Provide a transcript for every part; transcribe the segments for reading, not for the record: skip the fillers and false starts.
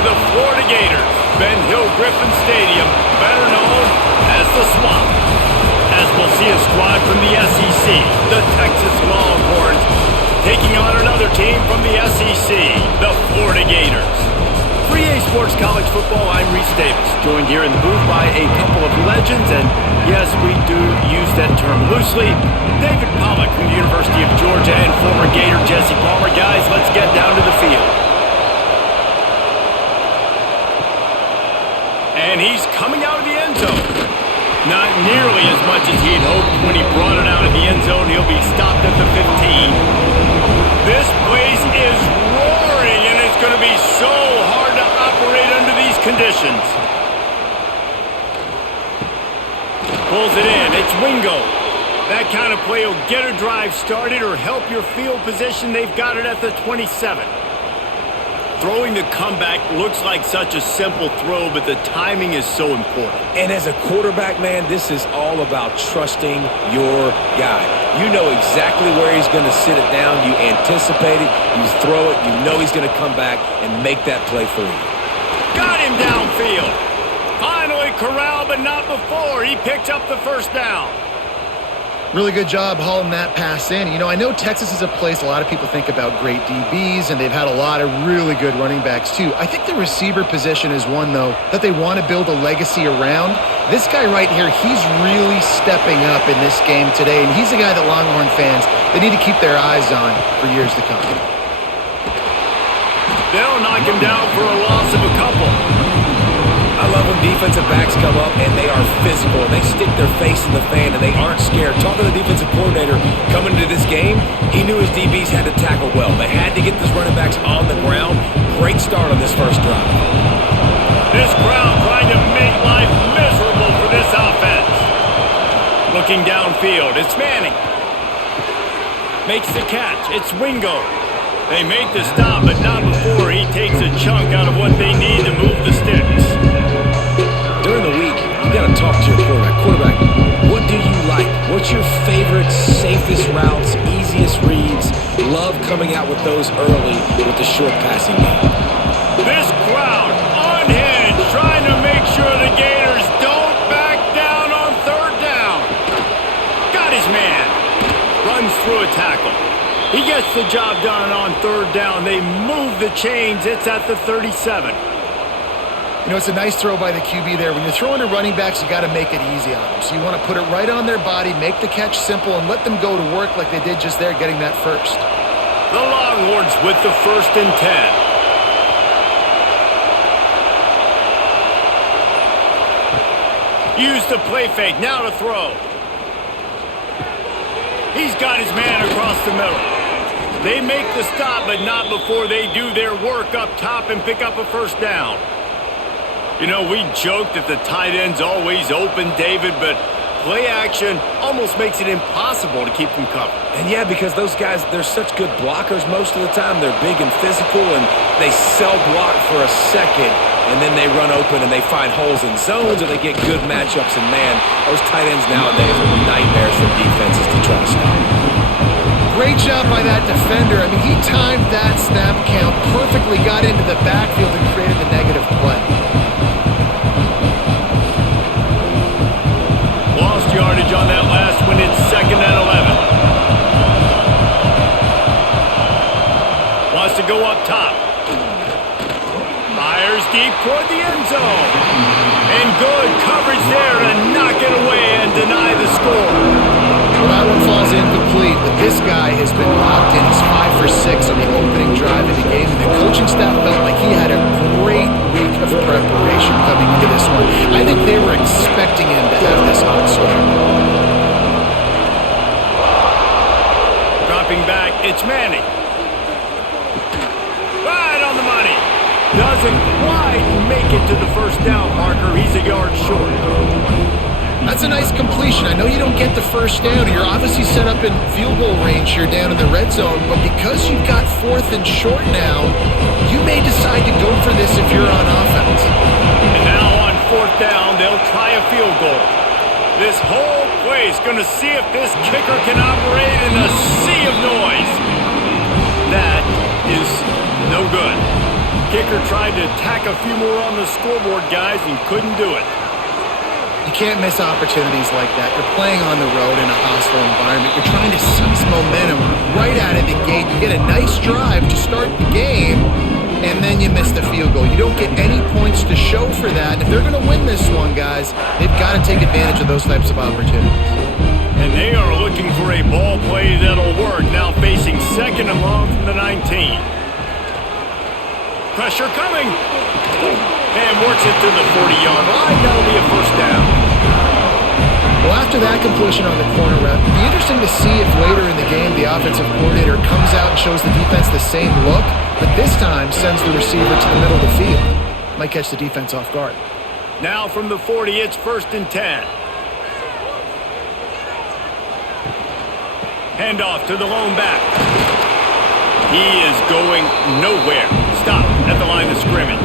of the Florida Gators, Ben Hill Griffin Stadium, better known as the Swamp. As we'll see a squad from the SEC, the Texas Longhorns, taking on another team from the SEC, the Florida Gators. For EA Sports College Football, I'm Reese Davis, joined here in the booth by a couple of legends, and yes, we do use that term loosely. David Pollock from the University of Georgia and former Gator Jesse Palmer. Guys, let's get down to the field. And he's coming out of the end zone. Not nearly as much as he had hoped when he brought it out of the end zone. He'll be stopped at the 15. This place is roaring, and it's going to be so hard to operate under these conditions. Pulls it in. It's Wingo. That kind of play will get a drive started or help your field position. They've got it at the 27. Throwing the comeback looks like such a simple throw, but the timing is so important. And as a quarterback, man, this is all about trusting your guy. You know exactly where he's going to sit it down. You anticipate it. You throw it. You know he's going to come back and make that play for you. Got him downfield. Finally corralled, but not before. He picks up the first down. Really good job hauling that pass in. You know, I know Texas is a place a lot of people think about great DBs, and they've had a lot of really good running backs too. I think the receiver position is one, though, that they want to build a legacy around. This guy right here, he's really stepping up in this game today, and he's a guy that Longhorn fans, they need to keep their eyes on for years to come. They'll knock him down for a loss of a couple. I love when defensive backs come up and they are physical and they stick their face in the fan and they aren't scared. Talking to the defensive coordinator coming into this game, he knew his DBs had to tackle well. They had to get these running backs on the ground. Great start on this first drive. This crowd trying to make life miserable for this offense. Looking downfield, it's Manning. Makes the catch, it's Wingo. They make the stop, but not before he takes a chunk out of what they need to move the sticks. During the week, you got to talk to your quarterback. Quarterback, what do you like? What's your favorite, safest routes, easiest reads? Love coming out with those early with the short passing game. This crowd unhinged, trying to make sure the Gators don't back down on third down. Got his man. Runs through a tackle. He gets the job done on third down. They move the chains. It's at the 37. You know, it's a nice throw by the QB there. When you're throwing to running backs, you got to make it easy on them. So you want to put it right on their body, make the catch simple, and let them go to work like they did just there, getting that first. The Longhorns with the 1st and 10. Use the play fake. Now to throw. He's got his man across the middle. They make the stop, but not before they do their work up top and pick up a first down. You know, we joke that the tight end's always open, David, but play action almost makes it impossible to keep them covered. And yeah, because those guys, they're such good blockers most of the time. They're big and physical, and they sell block for a second, and then they run open and they find holes in zones, or they get good matchups. And man, those tight ends nowadays are nightmares for defenses to try to stop. Great job by that defender. I mean, he timed that snap count perfectly, got into the backfield and created the negative play. Lost yardage on that last one. It's 2nd and 11. Wants to go up top. Fires deep toward the end zone. And good coverage there to knock it away and deny the score. Well, that one falls incomplete, but this guy has been locked in. He's 5 for 6 on the opening drive of the game, and the coaching staff felt like he had a great week of preparation coming into this one. I think they were expecting him to have this hot start. Dropping back, it's Manning. Right on the money. Doesn't quite make it to the first down marker. He's a yard short. That's a nice completion. I know you don't get the first down. You're obviously set up in field goal range here down in the red zone, but because you've got 4th and short now, you may decide to go for this if you're on offense. And now on 4th down, they'll try a field goal. This whole place going to see if this kicker can operate in a sea of noise. That is no good. Kicker tried to tack a few more on the scoreboard, guys, and couldn't do it. You can't miss opportunities like that. You're playing on the road in a hostile environment. You're trying to seize momentum right out of the gate. You get a nice drive to start the game, and then you miss the field goal. You don't get any points to show for that. And if they're going to win this one, guys, they've got to take advantage of those types of opportunities. And they are looking for a ball play that'll work, now facing 2nd and long from the 19. Pressure coming. And works it to the 40-yard line. That'll be a first down. Well, after that completion on the corner route, it'd be interesting to see if later in the game the offensive coordinator comes out and shows the defense the same look, but this time sends the receiver to the middle of the field. Might catch the defense off guard. Now from the 40, it's 1st and 10. Handoff to the lone back. He is going nowhere. Stop at the line of scrimmage.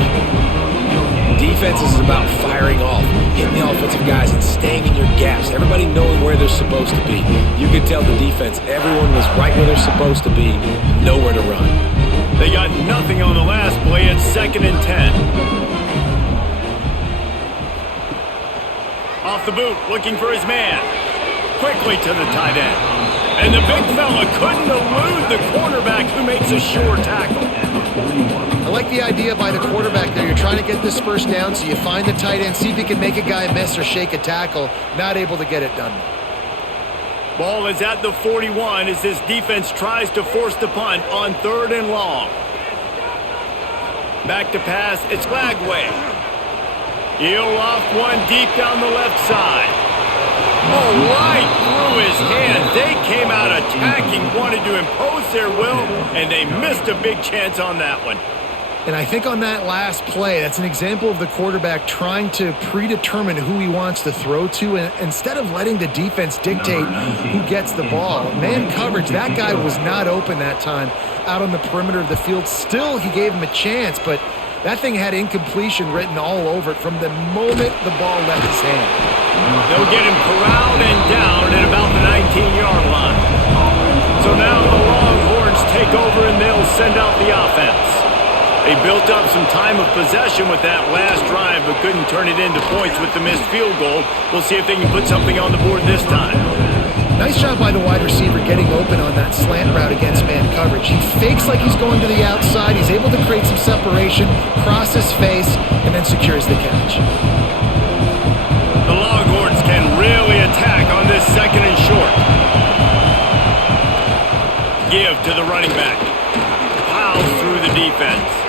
Defense is about firing off, hitting the offensive guys, and staying in your gaps. Everybody knowing where they're supposed to be. You could tell the defense, everyone was right where they're supposed to be, nowhere to run. They got nothing on the last play. It's 2nd and 10. Off the boot, looking for his man. Quickly to the tight end. And the big fella couldn't elude the quarterback who makes a sure tackle. I like the idea by the quarterback there. You're trying to get this first down, so you find the tight end, see if he can make a guy miss or shake a tackle. Not able to get it done. Ball is at the 41 as this defense tries to force the punt on 3rd and long. Back to pass, it's Lagway. He'll off one deep down the left side. Oh, right through his hand. They came out attacking, wanted to impose their will, and they missed a big chance on that one. And I think on that last play, that's an example of the quarterback trying to predetermine who he wants to throw to, and instead of letting the defense dictate who gets the ball. Man coverage, that guy was not open that time out on the perimeter of the field. Still, he gave him a chance, but that thing had incompletion written all over it from the moment the ball left his hand. They'll get him corralled and down at about the 19-yard line. So now the Longhorns take over and they'll send out the offense. They built up some time of possession with that last drive, but couldn't turn it into points with the missed field goal. We'll see if they can put something on the board this time. Nice job by the wide receiver getting open on that slant route against man coverage. He fakes like he's going to the outside. He's able to create some separation, cross his face, and then secures the catch. The Longhorns can really attack on this 2nd and short. Give to the running back. Piles through the defense.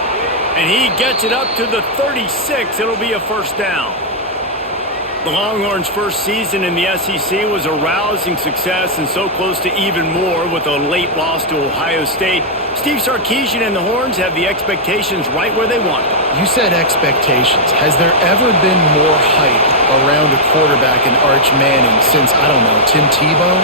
And he gets it up to the 36. It'll be a first down. The Longhorns' first season in the SEC was a rousing success and so close to even more with a late loss to Ohio State. Steve Sarkisian and the Horns have the expectations right where they want them. You said expectations. Has there ever been more hype around a quarterback in Arch Manning since, I don't know, Tim Tebow?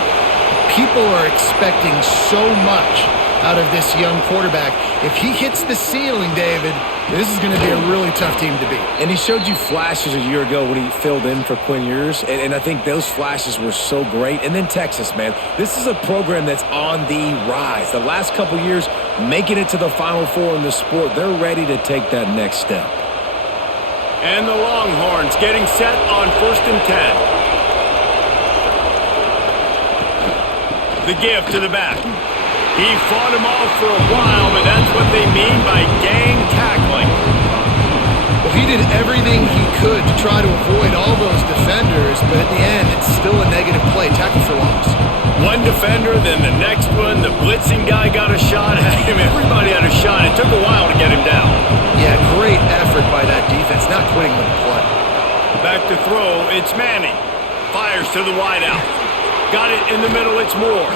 People are expecting so much out of this young quarterback. If he hits the ceiling, David, this is going to be a really tough team to beat. And he showed you flashes a year ago when he filled in for Quinn Ewers, and I think those flashes were so great. And then Texas, man, this is a program that's on the rise. The last couple years, making it to the Final Four in the sport, they're ready to take that next step. And the Longhorns getting set on 1st and 10. The give to the back. He fought him off for a while, but that's what they mean by gang tackling. Well, he did everything he could to try to avoid all those defenders, but at the end, it's still a negative play. Tackle for loss. One defender, then the next one. The blitzing guy got a shot at him. Everybody had a shot. It took a while to get him down. Yeah, great effort by that defense, not quitting with the play. Back to throw, it's Manning. Fires to the wideout. Got it in the middle, it's Moore.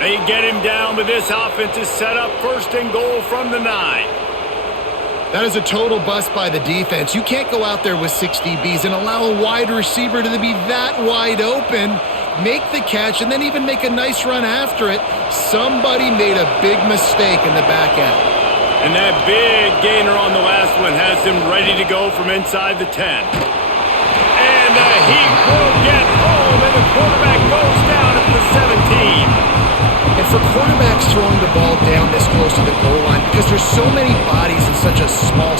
They get him down, but this offense is set up 1st and goal from the 9. That is a total bust by the defense. You can't go out there with 6 DBs and allow a wide receiver to be that wide open, make the catch, and then even make a nice run after it. Somebody made a big mistake in the back end. And that big gainer on the last one has him ready to go from inside the 10. And he will get home, and the quarterback goes down at the 17. And for quarterbacks throwing the ball down this close to the goal line, because there's so many bodies in such a small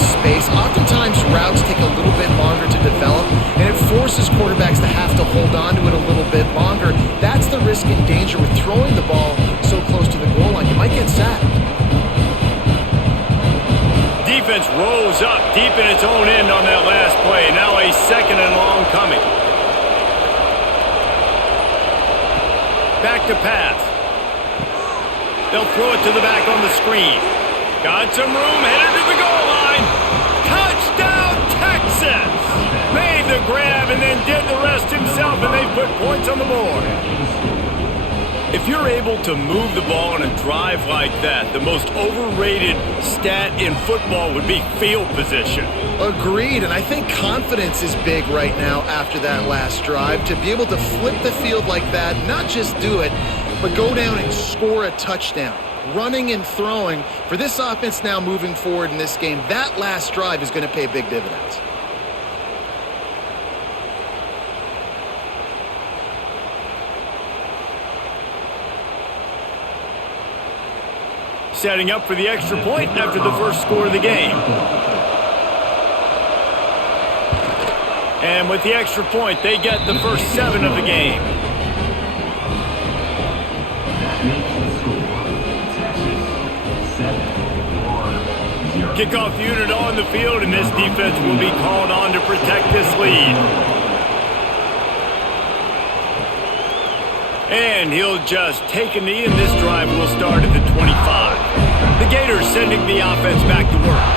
defense rolls up deep in its own end on that last play. Now a 2nd and long coming. Back to pass. They'll throw it to the back on the screen. Got some room, headed to the goal line. Touchdown, Texas! Made the grab and then did the rest himself, and they put points on the board. If you're able to move the ball on a drive like that, the most overrated stat in football would be field position. Agreed, and I think confidence is big right now after that last drive. To be able to flip the field like that, not just do it, but go down and score a touchdown. Running and throwing, for this offense now moving forward in this game, that last drive is going to pay big dividends. Setting up for the extra point after the first score of the game. And with the extra point, they get the first 7 of the game. Kickoff unit on the field, and this defense will be called on to protect this lead. And he'll just take a knee, and this drive will start at the 25. The Gators sending the offense back to work.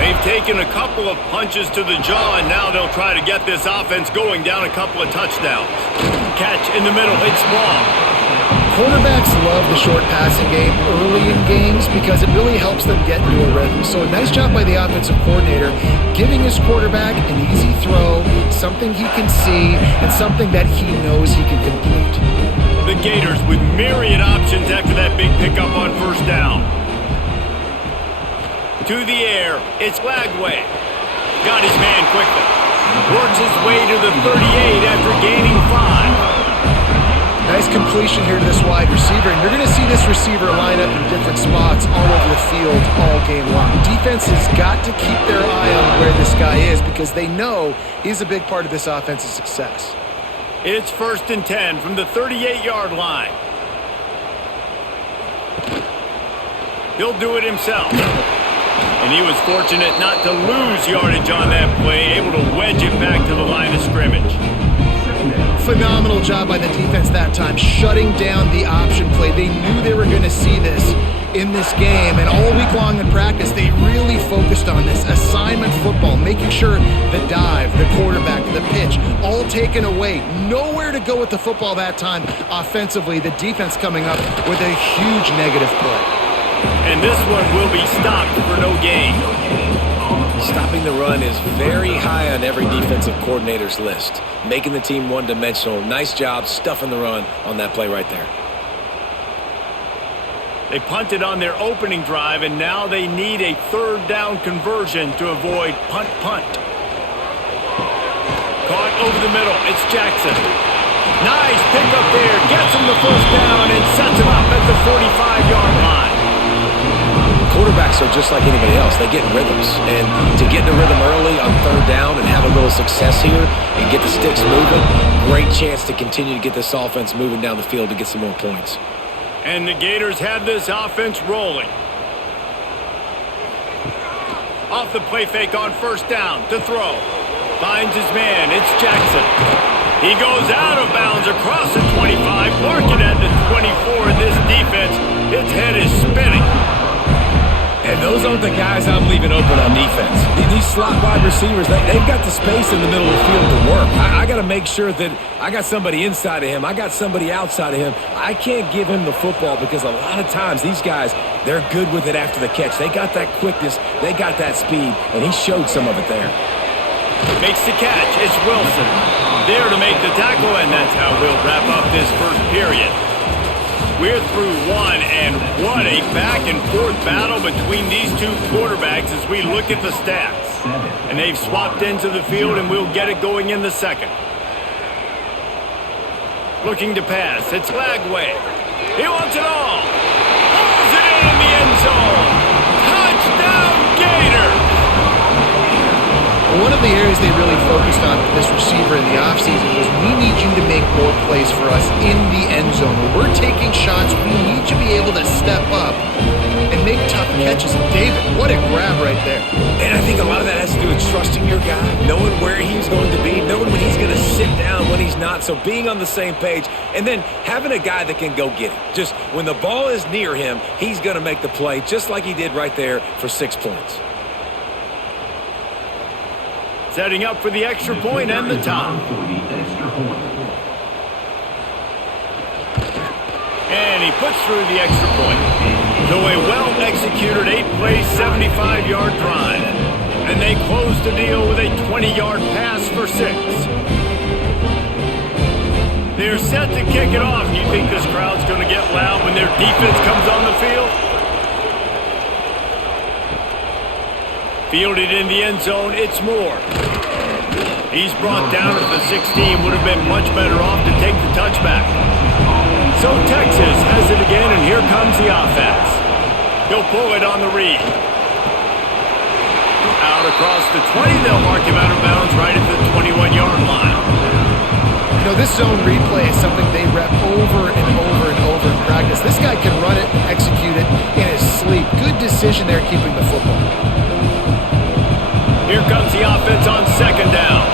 They've taken a couple of punches to the jaw, and now they'll try to get this offense going down a couple of touchdowns. Catch in the middle, it's long. Quarterbacks love the short passing game early in games because it really helps them get into a rhythm. So a nice job by the offensive coordinator giving his quarterback an easy throw, something he can see, and something that he knows he can complete. The Gators with myriad options after that big pickup on first down. To the air, it's Lagway. Got his man quickly. Works his way to the 38 after gaining 5. Nice completion here to this wide receiver, and you're going to see this receiver line up in different spots all over the field all game long. Defense has got to keep their eye on where this guy is because they know he's a big part of this offense's success. It's 1st and 10 from the 38-yard line. He'll do it himself. And he was fortunate not to lose yardage on that play, able to wedge it back to the line of scrimmage. Phenomenal job by the defense that time, shutting down the option play. They knew they were going to see this in this game, and all week long in practice, they really focused on this assignment football, making sure the dive, the quarterback, the pitch, all taken away. Nowhere to go with the football that time offensively. The defense coming up with a huge negative play. And this one will be stopped for no gain. Stopping the run is very high on every defensive coordinator's list. Making the team one-dimensional. Nice job stuffing the run on that play right there. They punted on their opening drive, and now they need a 3rd down conversion to avoid punt. Caught over the middle. It's Jackson. Nice pickup there. Gets him the first down and sets him up at the 45-yard line. Quarterbacks are just like anybody else. They get in rhythms. And to get in the rhythm early on 3rd down and have a little success here and get the sticks moving, great chance to continue to get this offense moving down the field to get some more points. And the Gators have this offense rolling. Off the play fake on 1st down to throw. Finds his man. It's Jackson. He goes out of bounds across the 25, marking at the 24. This defense, its head is spinning. And those aren't the guys I'm leaving open on defense. These slot wide receivers, they've got the space in the middle of the field to work. I got to make sure that I got somebody inside of him. I got somebody outside of him. I can't give him the football because a lot of times these guys, they're good with it after the catch. They got that quickness. They got that speed, and he showed some of it there. Makes the catch. It's Wilson. There to make the tackle, and that's how we'll wrap up this first period. We're through one, and what a back-and-forth battle between these two quarterbacks as we look at the stats. And they've swapped into the field, and we'll get it going in the 2nd. Looking to pass. It's Lagway. He wants it all. Pulls it in the end zone. Touchdown, Gators! One of the areas they really focused on with this receiver in the offseason was we need you to make more plays for us in the end zone. When we're taking shots, we need to be able to step up and make tough catches. And David, what a grab right there. And I think a lot of that has to do with trusting your guy, knowing where he's going to be, knowing when he's going to sit down, when he's not. So being on the same page, and then having a guy that can go get it. Just when the ball is near him, he's going to make the play, just like he did right there for 6 points. Setting up for the extra point and the top. And he puts through the extra point. So a well-executed 8-play, 75-yard drive. And they close the deal with a 20-yard pass for 6. They're set to kick it off. You think this crowd's going to get loud when their defense comes on the field? Fielded in the end zone, it's Moore. He's brought down at the 16. Would have been much better off to take the touchback. So Texas has it again, and here comes the offense. He'll pull it on the read. Out across the 20, they'll mark him out of bounds right at the 21-yard line. You know, this zone replay is something they rep over and over and over in practice. This guy can run it and execute it in his sleep. Good decision there keeping the football. Here comes the offense on second down.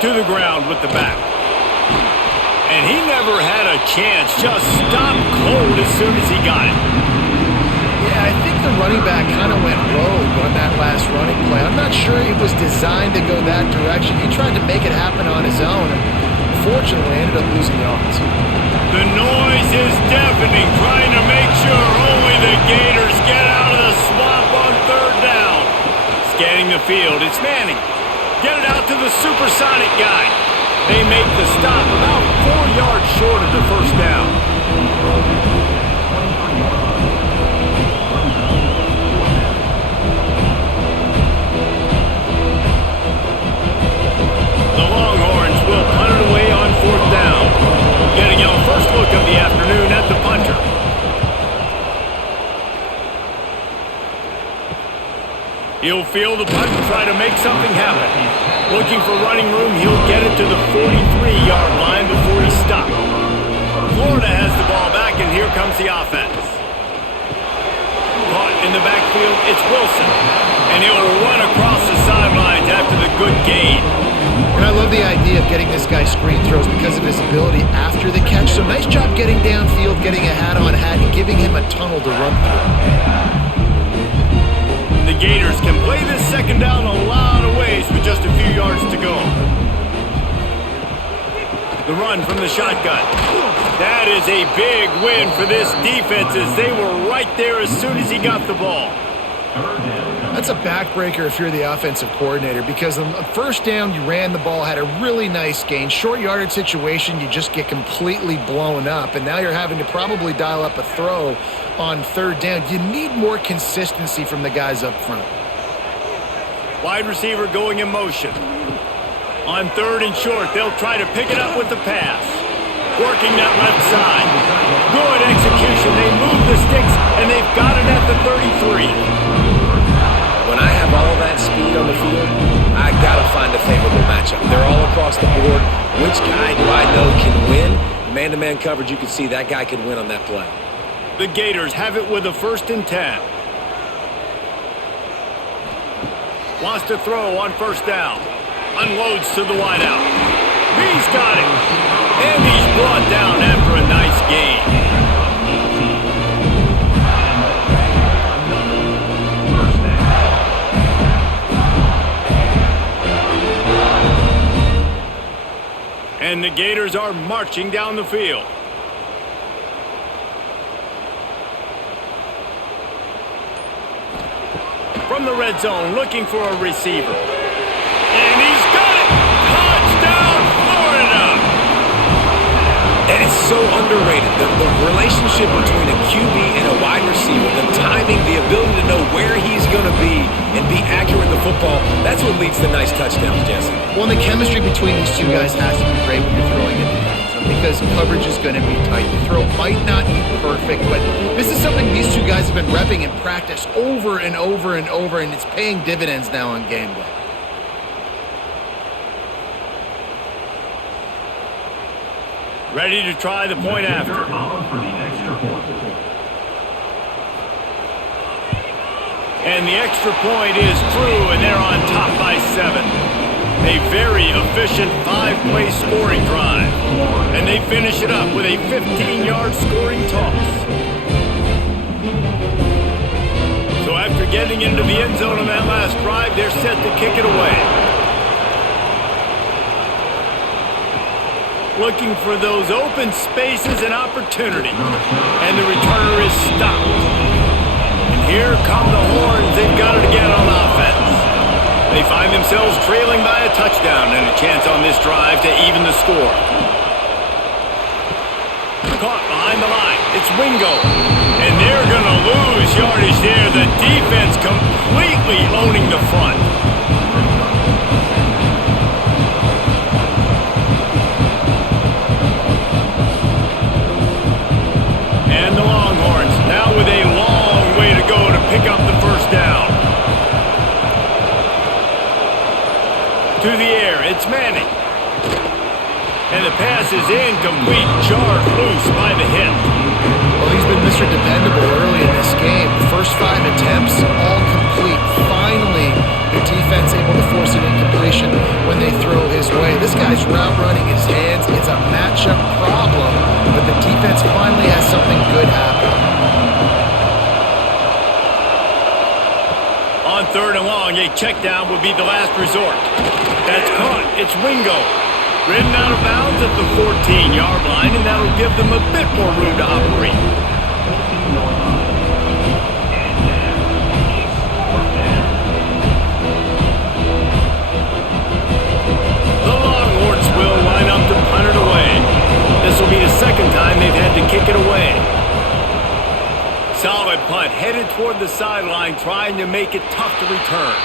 To the ground with the back. And he never had a chance. Just stopped cold as soon as he got it. Yeah, I think the running back kind of went rogue on that last running play. I'm not sure it was designed to go that direction. He tried to make it happen on his own, and unfortunately ended up losing yards. The noise is deafening, trying to make sure only the Gators get out of the swamp on third down. Scanning the field, it's Manning. Get it out to the supersonic guy. They make the stop about 4 yards short of the first down. The Longhorns will punt it away on fourth down. Getting our first look of the afternoon at the punter. He'll field the punt and try to make something happen. Looking for running room, he'll get it to the 43-yard line before he stops. Florida has the ball back, and here comes the offense. Caught in the backfield, it's Wilson. And he'll run across the sidelines after the good gain. And I love the idea of getting this guy screen throws because of his ability after the catch. So nice job getting downfield, getting a hat-on-hat, and giving him a tunnel to run through. The Gators can play this second down a lot of ways with just a few yards to go. The run from the shotgun. That is a big win for this defense as they were right there as soon as he got the ball. That's a backbreaker if you're the offensive coordinator because on the first down, you ran the ball, had a really nice gain. Short yardage situation, you just get completely blown up, and now you're having to probably dial up a throw on third down. You need more consistency from the guys up front. Wide receiver going in motion. On third and short, they'll try to pick it up with the pass. Working that left side. Good execution. They move the sticks, and they've got it at the 33. When I have all that speed on the field, I got to find a favorable matchup. They're all across the board. Which guy do I know can win? Man-to-man coverage, you can see that guy can win on that play. The Gators have it with a 1st and 10. Wants to throw on first down. Unloads to the wideout. He's got it. And he's brought down after a nice gain. And the Gators are marching down the field. From the red zone, looking for a receiver. And he's got it! Touchdown, Florida! And it's so underrated. The relationship between a QB and a wide receiver, the timing, the ability to know where he's going to be and be accurate in the football, that's what leads to nice touchdowns, Jesse. Well, the chemistry between these two guys has to be great when you're throwing it in the end zone because coverage is going to be tight. The throw might not be perfect, but this is something these two guys have been repping in practice over and over and over, and it's paying dividends now on game day. Ready to try the point after. And the extra point is through, and they're on top by 7. A very efficient 5-play scoring drive. And they finish it up with a 15-yard scoring toss. So after getting into the end zone on that last drive, they're set to kick it away. Looking for those open spaces and opportunity. And the returner is stopped. And here come the horns. They've got it again on offense. They find themselves trailing by a touchdown and a chance on this drive to even the score. Caught behind the line. It's Wingo. And they're going to lose yardage there. The defense completely owning the front. And the Longhorns now with a long way to go to pick up the first down. To the air, it's Manning. And the pass is incomplete, jarred loose by the hip. Well, he's been Mr. Dependable early in this game. The first 5 attempts, all complete. Finally, the defense able to force an incompletion when they throw his way. This guy's route running his hands. It's a matchup problem, but the defense finally has something good happen. On 3rd and long, a check down would be the last resort. That's caught. It's Wingo. Ridden out of bounds at the 14-yard line, and that'll give them a bit more room to operate. The Longhorns will line up to punt it away. This will be the second time they've had to kick it away. Solid punt, headed toward the sideline, trying to make it tough to return.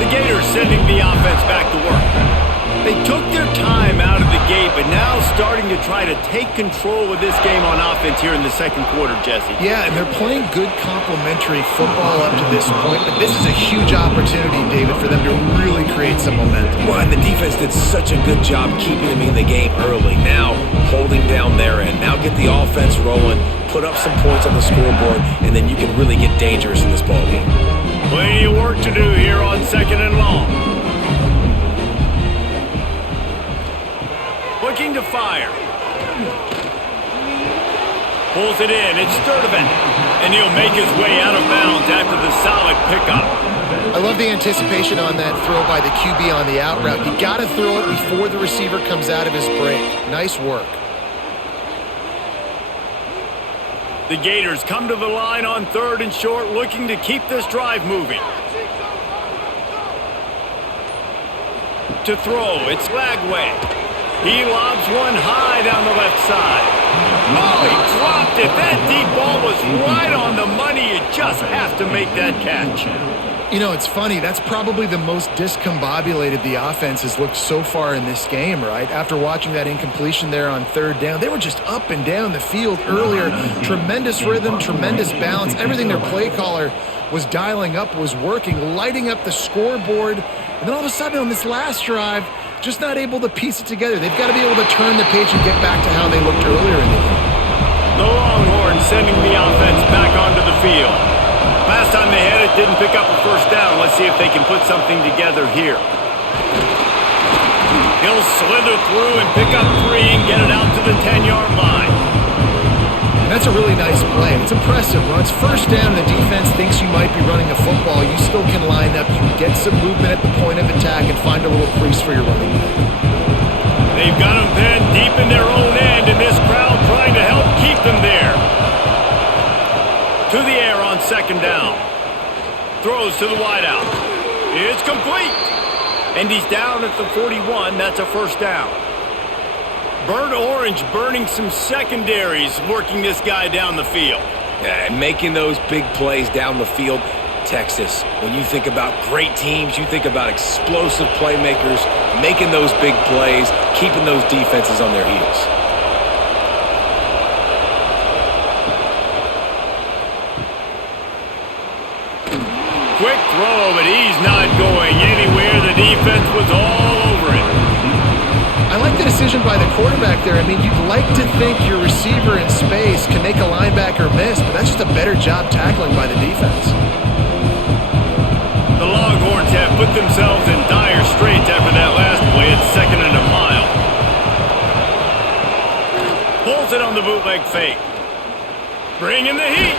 The Gators sending the offense back to work. They took their time out of the gate, but now starting to try to take control of this game on offense here in the second quarter, Jesse. Yeah, and they're playing good complementary football up to this point, but this is a huge opportunity, David, for them to really create some momentum. Well, and the defense did such a good job keeping them in the game early. Now, holding down their end. Now get the offense rolling, put up some points on the scoreboard, and then you can really get dangerous in this ballgame. Plenty of work to do here on 2nd and long. Looking to fire. Pulls it in. It's Sturdivant. And he'll make his way out of bounds after the solid pickup. I love the anticipation on that throw by the QB on the out route. You got to throw it before the receiver comes out of his break. Nice work. The Gators come to the line on 3rd and short, looking to keep this drive moving. To throw, it's Lagway. He lobs one high down the left side. Oh, he dropped it. That deep ball was right on the money. You just have to make that catch. You know, it's funny. That's probably the most discombobulated the offense has looked so far in this game, right? After watching that incompletion there on 3rd down, they were just up and down the field earlier. Tremendous rhythm, tremendous balance. Everything their play caller was dialing up was working, lighting up the scoreboard. And then all of a sudden on this last drive, just not able to piece it together. They've got to be able to turn the page and get back to how they looked earlier in the game. The Longhorns sending the offense back onto the field. Last time they had it, didn't pick up a first down. Let's see if they can put something together here. He'll slither through and pick up 3 and get it out to the 10-yard line. And that's a really nice play. It's impressive. When it's first down and the defense thinks you might be running the football, you still can line up. You can get some movement at the point of attack and find a little crease for your running back. They've got them pinned deep in their own end, and this crowd trying to help keep them there. To the air on 2nd down. Throws to the wideout. It's complete. And he's down at the 41. That's a first down. Burnt Orange burning some secondaries, working this guy down the field. Yeah, and making those big plays down the field. Texas, when you think about great teams, you think about explosive playmakers, making those big plays, keeping those defenses on their heels. Quick throw, but he's not going anywhere. The defense was all over it. I like the decision by the quarterback there. I mean, you'd like to think your receiver in space can make a linebacker miss, but that's just a better job tackling by the defense. The Longhorns have put themselves in dire straits after that last play at 2nd and a mile. Pulls it on the bootleg fake. Bringing the heat.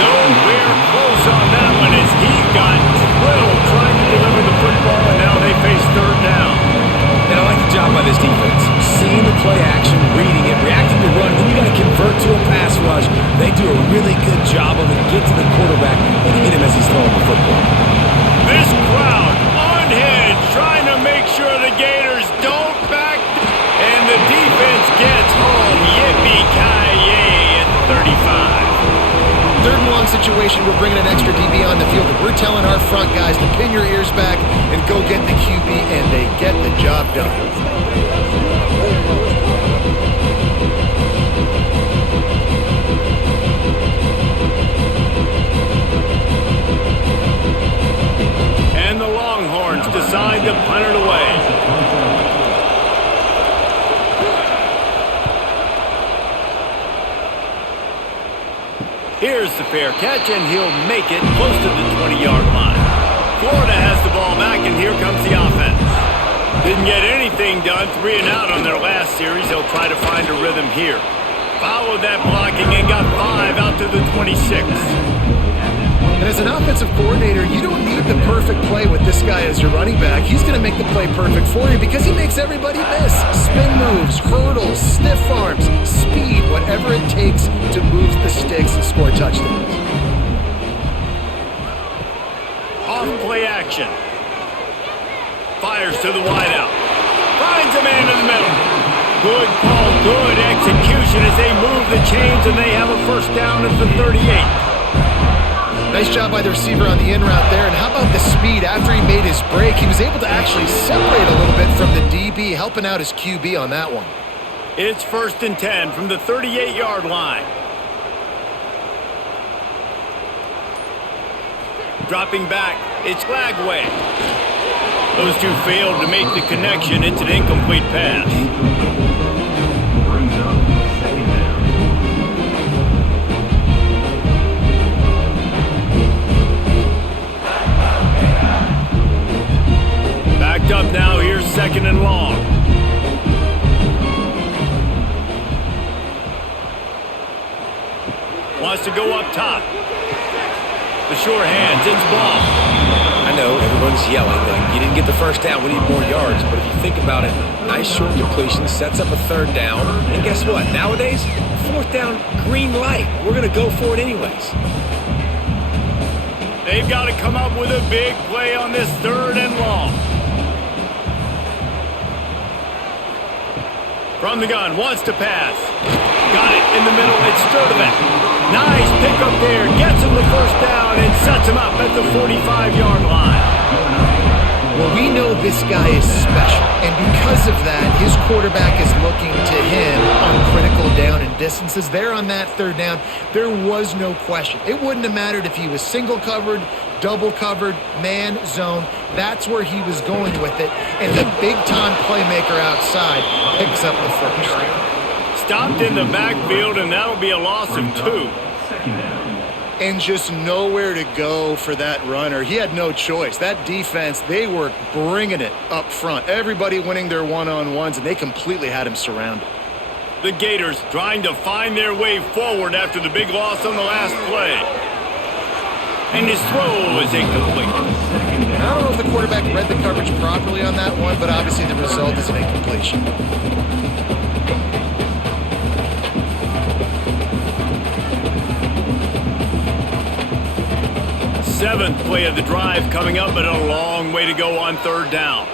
Nowhere close on that one as he got drilled trying to deliver the football, and now they face 3rd down. And I like the job by this defense. Seeing the play action, reading it, reacting to run. Then you got to convert to a pass rush. They do a really good job of it. Get to the quarterback and hit him as he's throwing the football. This crowd unhinged, trying to make sure the Gators don't back. And the defense gets home. Yippee-ki-yay at 35. 3rd and long situation, we're bringing an extra DB on the field. We're telling our front guys to pin your ears back and go get the QB, and they get the job done. And the Longhorns decide to punt it away. Here's the fair catch, and he'll make it close to the 20-yard line. Florida has the ball back, and here comes the offense. Didn't get anything done, 3 and out on their last series. They'll try to find a rhythm here. Followed that blocking and got 5 out to the 26. And as an offensive coordinator, you don't need the perfect play with this guy as your running back. He's going to make the play perfect for you because he makes everybody miss. Spin moves, hurdles, stiff arms, speed, whatever it takes to move the sticks and score touchdowns. Off play action. Fires to the wideout. Finds a man in the middle. Good call, good execution as they move the chains, and they have a 1st down at the 38. Nice job by the receiver on the in route there. And how about the speed? After he made his break, he was able to actually separate a little bit from the DB, helping out his QB on that one. It's 1st and 10 from the 38-yard line. Dropping back, it's Lagway. Those two failed to make the connection. It's an incomplete pass. Backed up now, here's 2nd and long. Wants to go up top. The sure hands, it's ball. I know, everyone's yelling, like, you didn't get the 1st down, we need more yards. But if you think about it, nice short completion, sets up a 3rd down. And guess what? Nowadays, 4th down, green light. We're going to go for it anyways. They've got to come up with a big play on this 3rd and long. From the gun, wants to pass. Got it in the middle, it's Sturdivant. Nice pickup there, gets him the 1st down and sets him up at the 45-yard line. Well, we know this guy is special, and because of that, his quarterback is looking to him on critical down and distances. There on that 3rd down, there was no question. It wouldn't have mattered if he was single covered, double covered, man, zone. That's where he was going with it, and the big-time playmaker outside picks up the 1st. Stopped in the backfield, and that'll be a loss of 2. And just nowhere to go for that runner. He had no choice. That defense, they were bringing it up front. Everybody winning their one-on-ones, and they completely had him surrounded. The Gators trying to find their way forward after the big loss on the last play. And his throw is incomplete. I don't know if the quarterback read the coverage properly on that one, but obviously the result is an incompletion. Seventh play of the drive coming up, but a long way to go on 3rd down.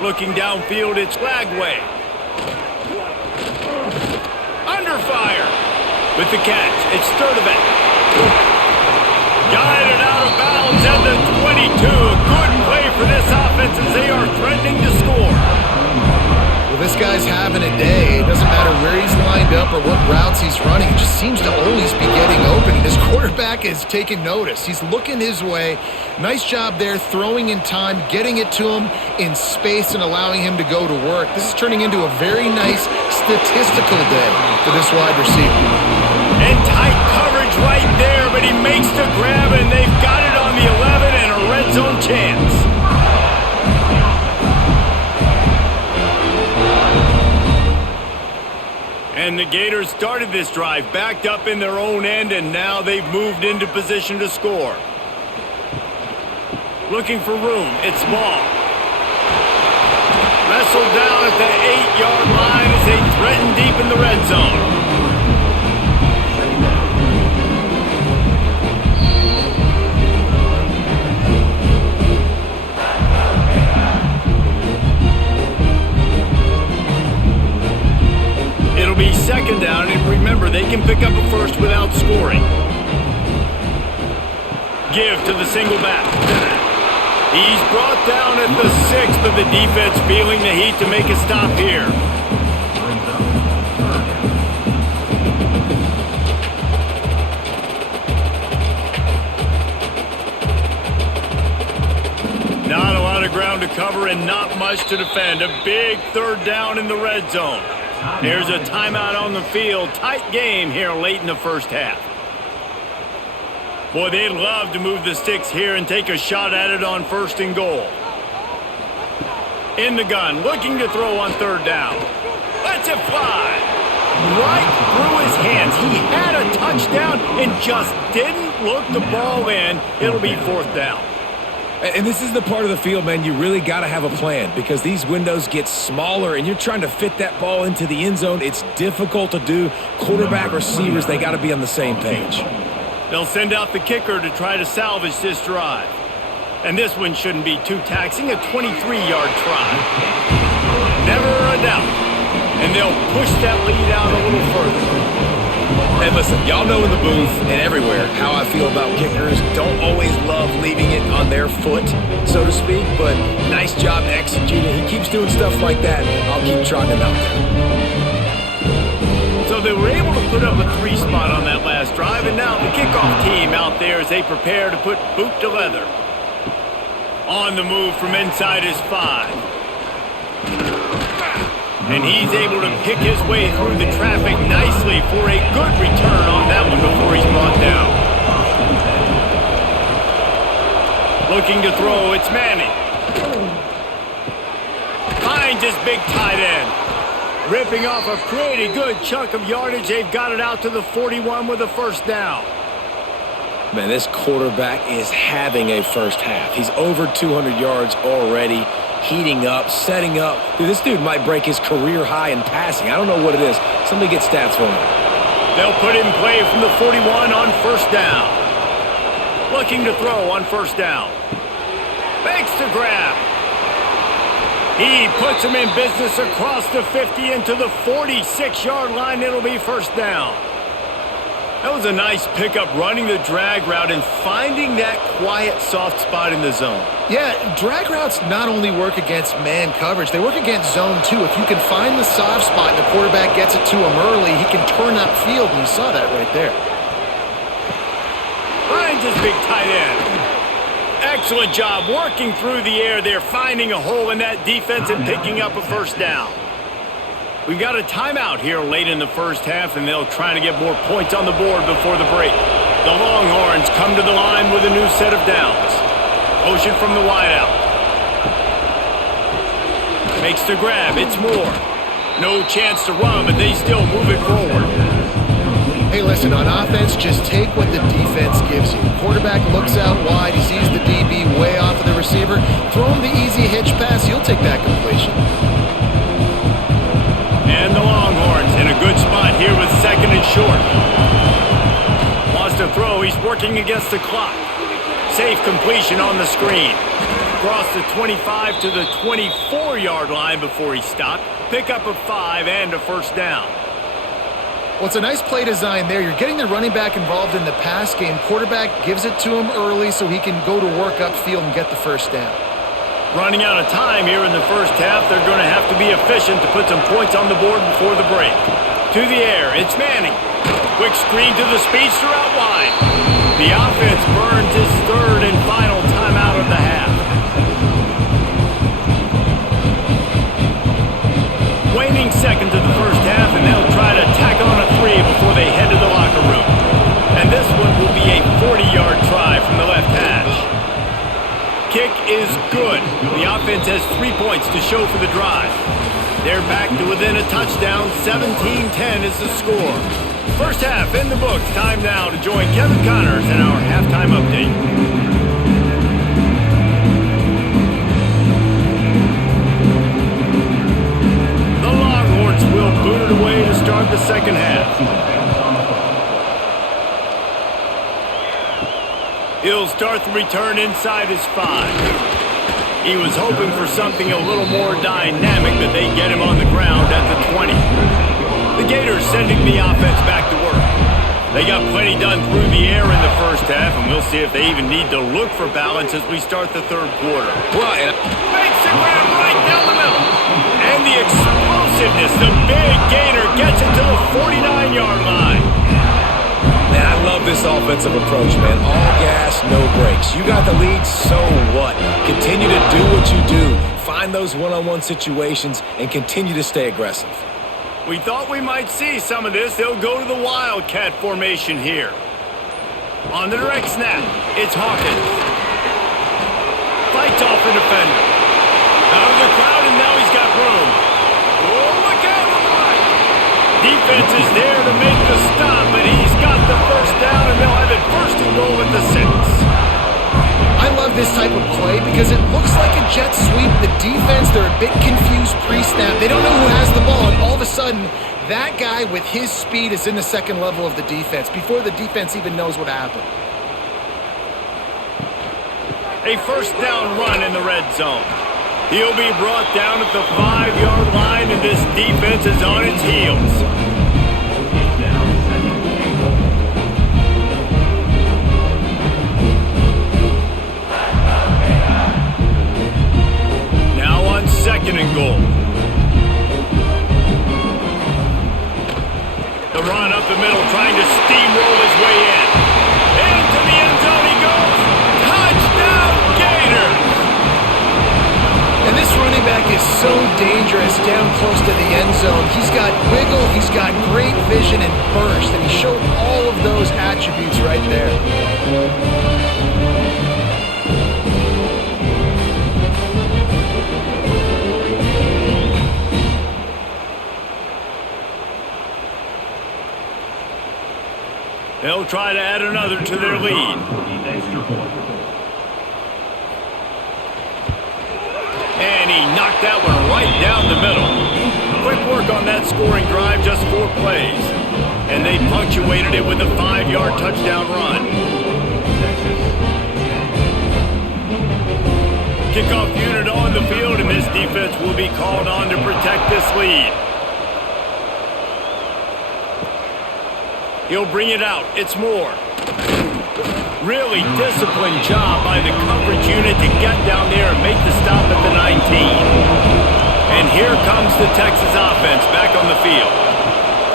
Looking downfield, it's Lagway. Under fire. With the catch, it's Sturdivant. Guided out of bounds at the 22. A good play for this offense as they are threatening to score. Well, this guy's having a day. It doesn't matter where he's lined up or what routes he's running. He just seems to always be getting open. His quarterback is taking notice. He's looking his way. Nice job there, throwing in time, getting it to him in space and allowing him to go to work. This is turning into a very nice statistical day for this wide receiver. And tight coverage yardage right there, but he makes the grab, and they've got it on the 11 and a red zone chance. And the Gators started this drive backed up in their own end, and now they've moved into position to score. Looking for room. It's ball. Wrestled down at the 8-yard line as they threaten deep in the red zone. It'll be second down, and remember, they can pick up a first without scoring. Give to the single back. He's brought down at the 6, but the defense feeling the heat to make a stop here. Not a lot of ground to cover and not much to defend. A big third down in the red zone. There's a timeout on the field. Tight game here late in the first half. Boy, they'd love to move the sticks here and take a shot at it on 1st and goal. In the gun, looking to throw on 3rd down. Lets it fly. Right through his hands. He had a touchdown and just didn't look the ball in. It'll be 4th down. And this is the part of the field, man, you really got to have a plan because these windows get smaller and you're trying to fit that ball into the end zone. It's difficult to do. Quarterback, receivers, they got to be on the same page. They'll send out the kicker to try to salvage this drive. And this one shouldn't be too taxing, a 23-yard try. Never a doubt. And they'll push that lead out a little further. And listen, y'all know in the booth and everywhere how I feel about kickers. Don't always love leaving it on their foot, so to speak, but nice job executing. He keeps doing stuff like that. I'll keep trotting him out there. So they were able to put up a 3 spot on that last drive, and now the kickoff team out there as they prepare to put boot to leather. On the move from inside his 5. And he's able to pick his way through the traffic nicely for a good return on that one before he's brought down. Looking to throw, it's Manning. Finds his big tight end. Ripping off a pretty good chunk of yardage. They've got it out to the 41 with a 1st down. Man, this quarterback is having a first half. He's over 200 yards already. Heating up, setting up. Dude, this dude might break his career high in passing. I don't know what it is. Somebody get stats for him. They'll put him in play from the 41 on 1st down. Looking to throw on 1st down. Makes the grab. He puts him in business across the 50 into the 46-yard line. It'll be 1st down. That was a nice pickup, running the drag route and finding that quiet, soft spot in the zone. Yeah, drag routes not only work against man coverage, they work against zone too. If you can find the soft spot and the quarterback gets it to him early, he can turn upfield, and you saw that right there. Finds his big tight end. Excellent job working through the air there, finding a hole in that defense and picking up a 1st down. We've got a timeout here late in the first half, and they'll try to get more points on the board before the break. The Longhorns come to the line with a new set of downs. Motion from the wideout. Makes the grab. It's Moore. No chance to run, but they still move it forward. Hey, listen, on offense, just take what the defense gives you. Quarterback looks out wide. He sees the DB way off of the receiver. Throw him the easy hitch pass. You'll take that completion. And the Longhorns in a good spot here with 2nd and short. Wants to throw. He's working against the clock. Safe completion on the screen. Across the 25 to the 24-yard line before he stopped. Pick up a 5 and a 1st down. Well, it's a nice play design there. You're getting the running back involved in the pass game. Quarterback gives it to him early so he can go to work upfield and get the 1st down. Running out of time here in the first half. They're going to have to be efficient to put some points on the board before the break. To the air, it's Manning. Quick screen to the speedster out wide. The offense burns his 3rd and final timeout of the half. Waning seconds of the first half, and they'll try to tack on a 3 before they head to the locker room. And this is good. The offense has 3 points to show for the drive. They're back to within a touchdown. 17-10 is the score. First half in the books. Time now to join Kevin Connors in our halftime update. The Longhorns will boot it away to start the second half. He'll start the return inside his 5. He was hoping for something a little more dynamic, but they get him on the ground at the 20. The Gators sending the offense back to work. They got plenty done through the air in the first half, and we'll see if they even need to look for balance as we start the third quarter. Makes the grab right down the middle. And the explosiveness, the big Gator gets it to the 49-yard line. Man, I love this offensive approach, man. All gas, no brakes. You got the lead, so what? Continue to do what you do. Find those one-on-one situations and continue to stay aggressive. We thought we might see some of this. They'll go to the Wildcat formation here. On the direct snap, it's Hawkins. Fights off a defender. Out of the crowd, and now he's got room. Oh, look out on the right. Defense is there to make the stop, but he's got the first down, and they'll have it first and goal at the 6. I love this type of play because it looks like a jet sweep. The defense, they're a bit confused pre-snap. They don't know who has the ball, and all of a sudden, that guy with his speed is in the second level of the defense before the defense even knows what happened. A first down run in the red zone. He'll be brought down at the 5-yard line, and this defense is on its heels. Now on second and goal. The run up the middle, trying to steamroll his way in. Into the end zone he goes. Touchdown, Gators! And this running back is so dangerous down close to the end zone. He's got wiggle, he's got great vision and burst, and he showed all of those attributes right there. They'll try to add another to their lead. And he knocked that one right down the middle. Quick work on that scoring drive, just 4 plays. And they punctuated it with a 5-yard touchdown run. Kickoff unit on the field, and this defense will be called on to protect this lead. He'll bring it out. It's Moore. Really disciplined job by the coverage unit to get down there and make the stop at the 19. And here comes the Texas offense back on the field.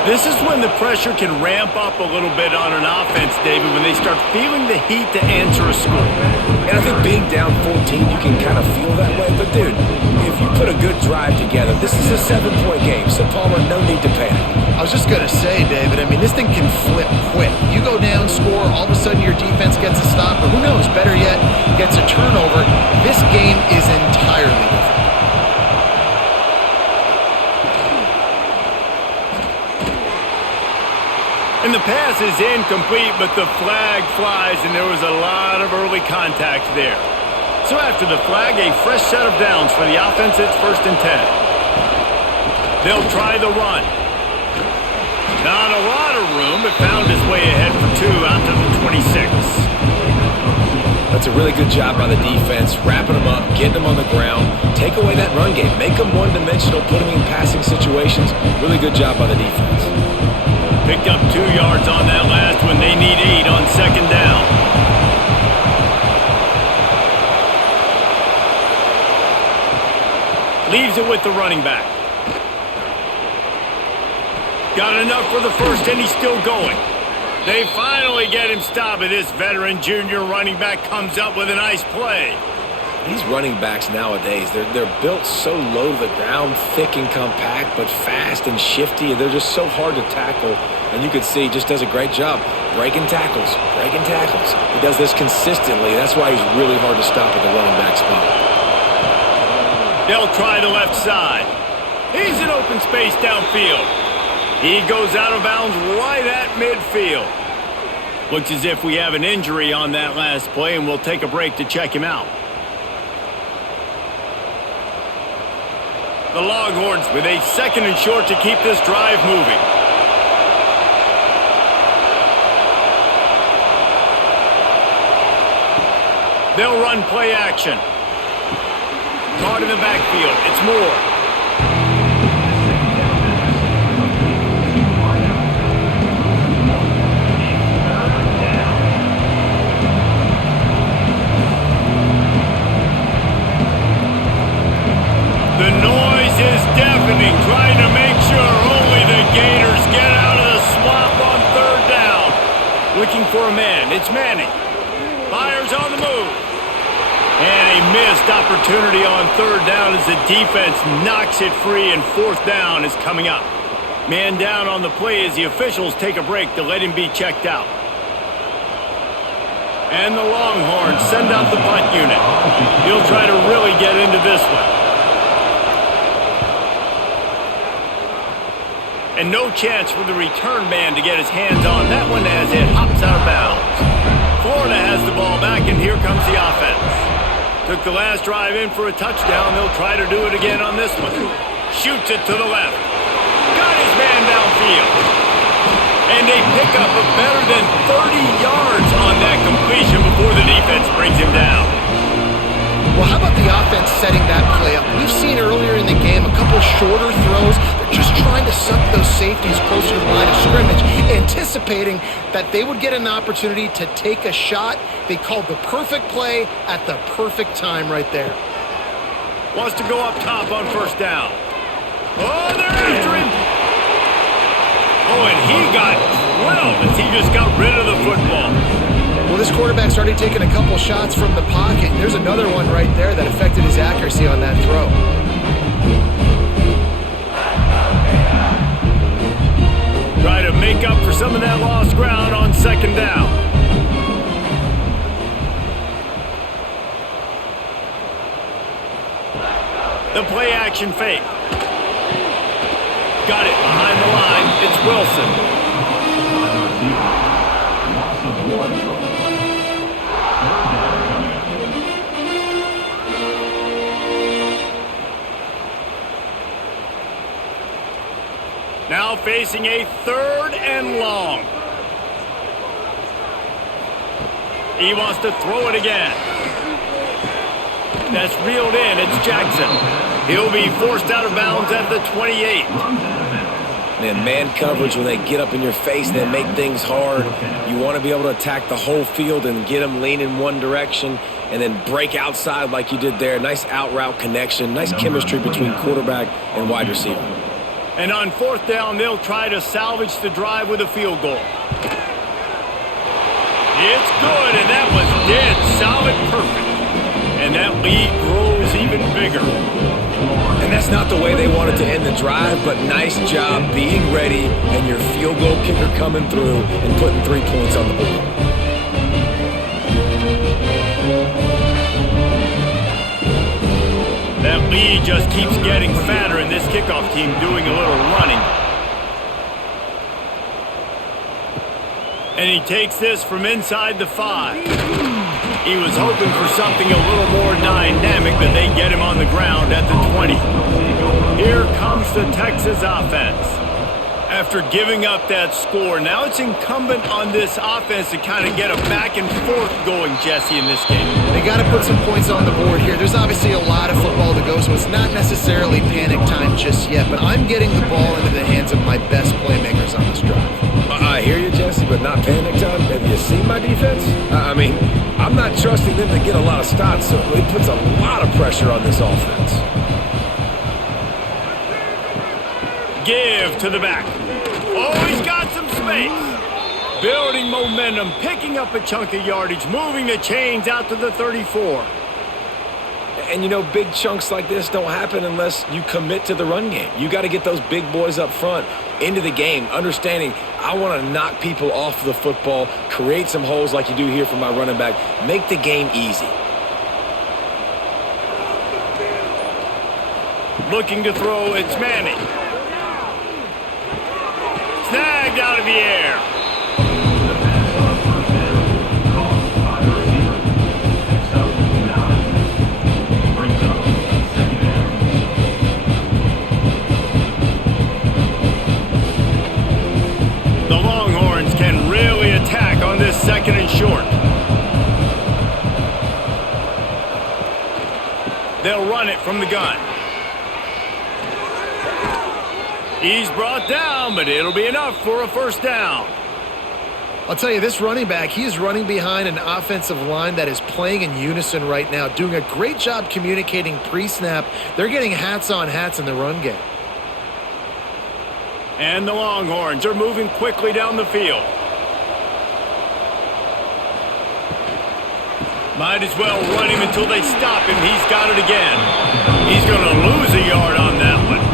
This is when the pressure can ramp up a little bit on an offense, David, when they start feeling the heat to answer a score. And I think being down 14, you can kind of feel that way. But, dude, if you put a good drive together, this is a 7-point game. So, Palmer, no need to panic. I was just going to say, David, I mean, this thing can flip quick. You go down, score, all of a sudden your defense gets a stop, or who knows, better yet, gets a turnover. This game is entirely different. And the pass is incomplete, but the flag flies, and there was a lot of early contact there. So after the flag, a fresh set of downs for the offense. It's 1st and 10. They'll try the run. Not a lot of room, but found his way ahead for 2 out to the 26. That's a really good job by the defense, wrapping them up, getting them on the ground, take away that run game, make them one-dimensional, put them in passing situations. Really good job by the defense. Picked up 2 yards on that last one. They need 8 on second down. Leaves it with the running back. Got enough for the first, and he's still going. They finally get him stopped, and this veteran junior running back comes up with a nice play. These running backs nowadays, they're built so low to the ground, thick and compact, but fast and shifty, and they're just so hard to tackle. And you can see he just does a great job breaking tackles, breaking tackles. He does this consistently. That's why he's really hard to stop at the running back spot. They'll try the left side. He's in open space downfield. He goes out of bounds right at midfield. Looks as if we have an injury on that last play, and we'll take a break to check him out. The Longhorns with a 2nd and short to keep this drive moving. They'll run play action. Caught in the backfield. It's Moore. The noise is deafening, trying to make sure only the Gators get out of the swamp on 3rd down. Looking for a man. It's Manning. Fires on the move. And a missed opportunity on 3rd down as the defense knocks it free, and 4th down is coming up. Man down on the play as the officials take a break to let him be checked out. And the Longhorns send out the punt unit. He'll try to really get into this one. And no chance for the return man to get his hands on that one as it hops out of bounds. Florida has the ball back, and here comes the offense. Took the last drive in for a touchdown. They'll try to do it again on this one. Shoots it to the left. Got his man downfield. And a pickup of better than 30 yards on that completion before the defense brings him down. Well, how about the offense setting that play up? We've seen earlier in the game a couple shorter throws. They're just trying to suck those safeties closer to the line of scrimmage, anticipating that they would get an opportunity to take a shot. They called the perfect play at the perfect time right there. Wants to go up top on 1st down. Oh, they're after him. Oh, and he got drilled as he just got rid of the football. Well, this quarterback's already taken a couple shots from the pocket. There's another one right there that affected his accuracy on that throw. Try to make up for some of that lost ground on 2nd down. The play action fake. Got it behind the line. It's Wilson. Now facing a 3rd and long. He wants to throw it again. That's reeled in. It's Jackson. He'll be forced out of bounds at the 28. Man coverage, when they get up in your face and they make things hard, you want to be able to attack the whole field and get them leaning one direction and then break outside like you did there. Nice out route connection, nice chemistry between quarterback and wide receiver. And on 4th down, they'll try to salvage the drive with a field goal. It's good, and that was dead solid perfect. And that lead grows even bigger. And that's not the way they wanted to end the drive, but nice job being ready and your field goal kicker coming through and putting 3 points on the board. That lead just keeps getting fatter, and this kickoff team doing a little running. And he takes this from inside the 5. He was hoping for something a little more dynamic, but they get him on the ground at the 20. Here comes the Texas offense. After giving up that score, now it's incumbent on this offense to kind of get a back and forth going, Jesse, in this game. They got to put some points on the board here. There's obviously a lot of football to go, so it's not necessarily panic time just yet, but I'm getting the ball into the hands of my best playmakers on this drive. I hear you, Jesse, but not panic time. Have you seen my defense? I'm not trusting them to get a lot of stops, so it puts a lot of pressure on this offense. Give to the back. Oh, he's got some space. Building momentum, picking up a chunk of yardage, moving the chains out to the 34. And, you know, big chunks like this don't happen unless you commit to the run game. You got to get those big boys up front into the game, understanding I want to knock people off the football, create some holes like you do here for my running back, make the game easy. Looking to throw, it's Manning. Snagged out of the air. The Longhorns can really attack on this 2nd and short. They'll run it from the gun. He's brought down, but it'll be enough for a 1st down. I'll tell you, this running back, he is running behind an offensive line that is playing in unison right now, doing a great job communicating pre-snap. They're getting hats on hats in the run game. And the Longhorns are moving quickly down the field. Might as well run him until they stop him. He's got it again. He's going to lose a yard on that one.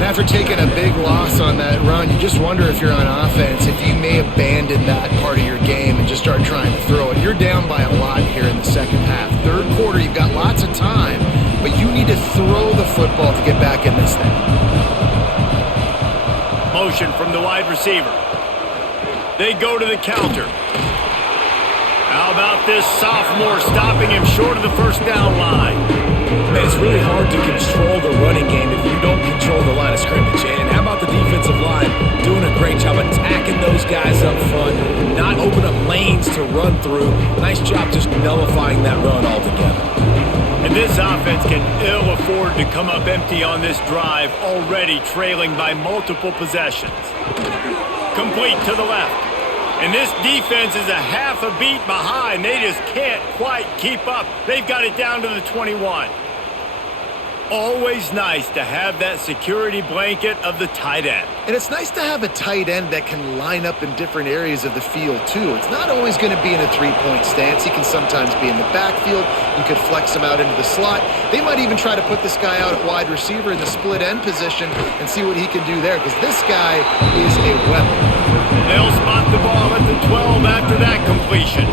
And after taking a big loss on that run, you just wonder if you're on offense, if you may abandon that part of your game and just start trying to throw it. You're down by a lot here in the 2nd half. 3rd quarter, you've got lots of time, but you need to throw the football to get back in this thing. Motion from the wide receiver. They go to the counter. How about this sophomore stopping him short of the 1st down line? Man, it's really hard to control the running game if you don't control the line of scrimmage. And how about the defensive line doing a great job attacking those guys up front, not open up lanes to run through. Nice job just nullifying that run altogether. And this offense can ill afford to come up empty on this drive, already trailing by multiple possessions. Complete to the left. And this defense is a half a beat behind. They just can't quite keep up. They've got it down to the 21. Always nice to have that security blanket of the tight end. And it's nice to have a tight end that can line up in different areas of the field, too. It's not always going to be in a 3-point stance. He can sometimes be in the backfield. You could flex him out into the slot. They might even try to put this guy out at wide receiver in the split end position and see what he can do there, because this guy is a weapon. They'll spot the ball at the 12 after that completion.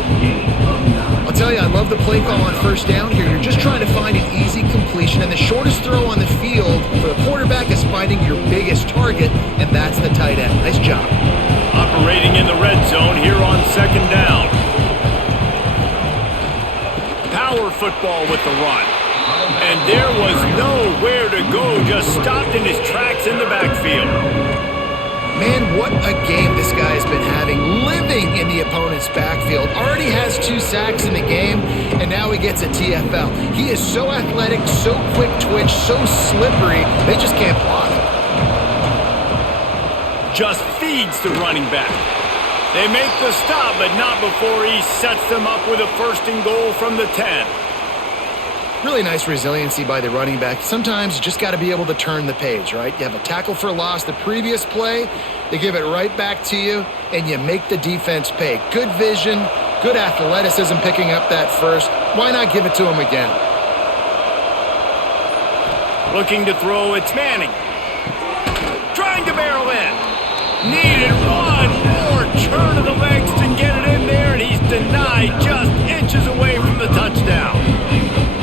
I'll tell you, I love the play call on 1st down here. You're just trying to find an easy completion, and the shortest throw on the field for the quarterback is finding your biggest target, and that's the tight end. Nice job. Operating in the red zone here on 2nd down. Power football with the run. And there was nowhere to go, just stopped in his tracks in the backfield. Man, what a game this guy has been having, living in the opponent's backfield. Already has 2 sacks in the game, and now he gets a TFL. He is so athletic, so quick twitch, so slippery, they just can't block him. Just feeds the running back. They make the stop, but not before he sets them up with a 1st and goal from the 10. Really nice resiliency by the running back. Sometimes you just got to be able to turn the page, right? You have a tackle for loss the previous play, they give it right back to you, and you make the defense pay. Good vision, good athleticism picking up that first. Why not give it to him again? Looking to throw, it's Manning. Trying to barrel in. Needed one more turn of the legs to get it in there, and he's denied just inches away from the touchdown.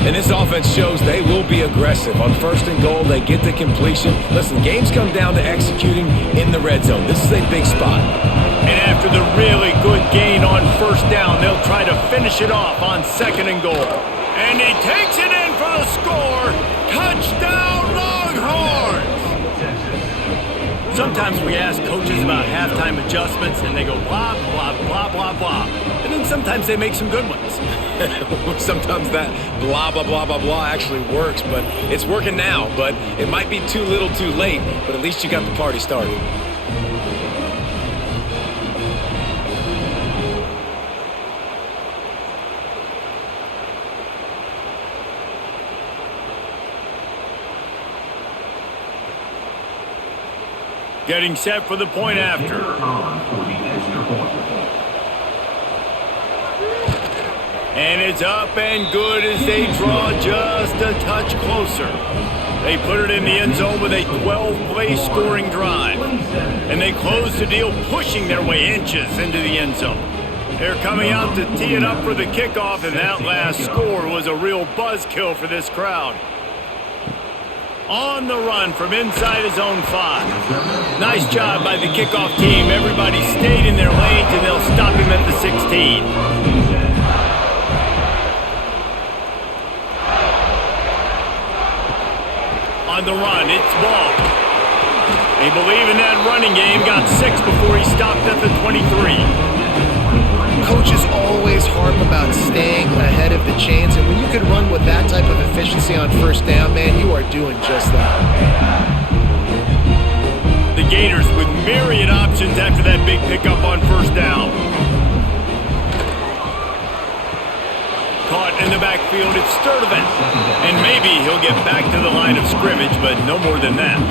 And this offense shows they will be aggressive. On 1st and goal, they get the completion. Listen, games come down to executing in the red zone. This is a big spot. And after the really good gain on 1st down, they'll try to finish it off on 2nd and goal. And he takes it in for the score. Touchdown, Longhorns! Sometimes we ask coaches about halftime adjustments, and they go blah, blah, blah, blah, blah. And then sometimes they make some good ones. Sometimes that blah, blah, blah, blah, blah actually works, but it's working now. But it might be too little too late, but at least you got the party started. Getting set for the point after. And it's up and good as they draw just a touch closer. They put it in the end zone with a 12-play scoring drive. And they close the deal, pushing their way inches into the end zone. They're coming out to tee it up for the kickoff, and that last score was a real buzzkill for this crowd. On the run from inside his own 5. Nice job by the kickoff team. Everybody stayed in their lanes, and they'll stop him at the 16. On the run, it's Ball. They believe in that running game. Got 6 before he stopped at the 23. Coaches always harp about staying ahead of the chains, and when you can run with that type of efficiency on first down, man, you are doing just that. The Gators with myriad options after that big pickup on first down. Caught in the backfield, it's Sturdivant. And maybe he'll get back to the line of scrimmage, but no more than that.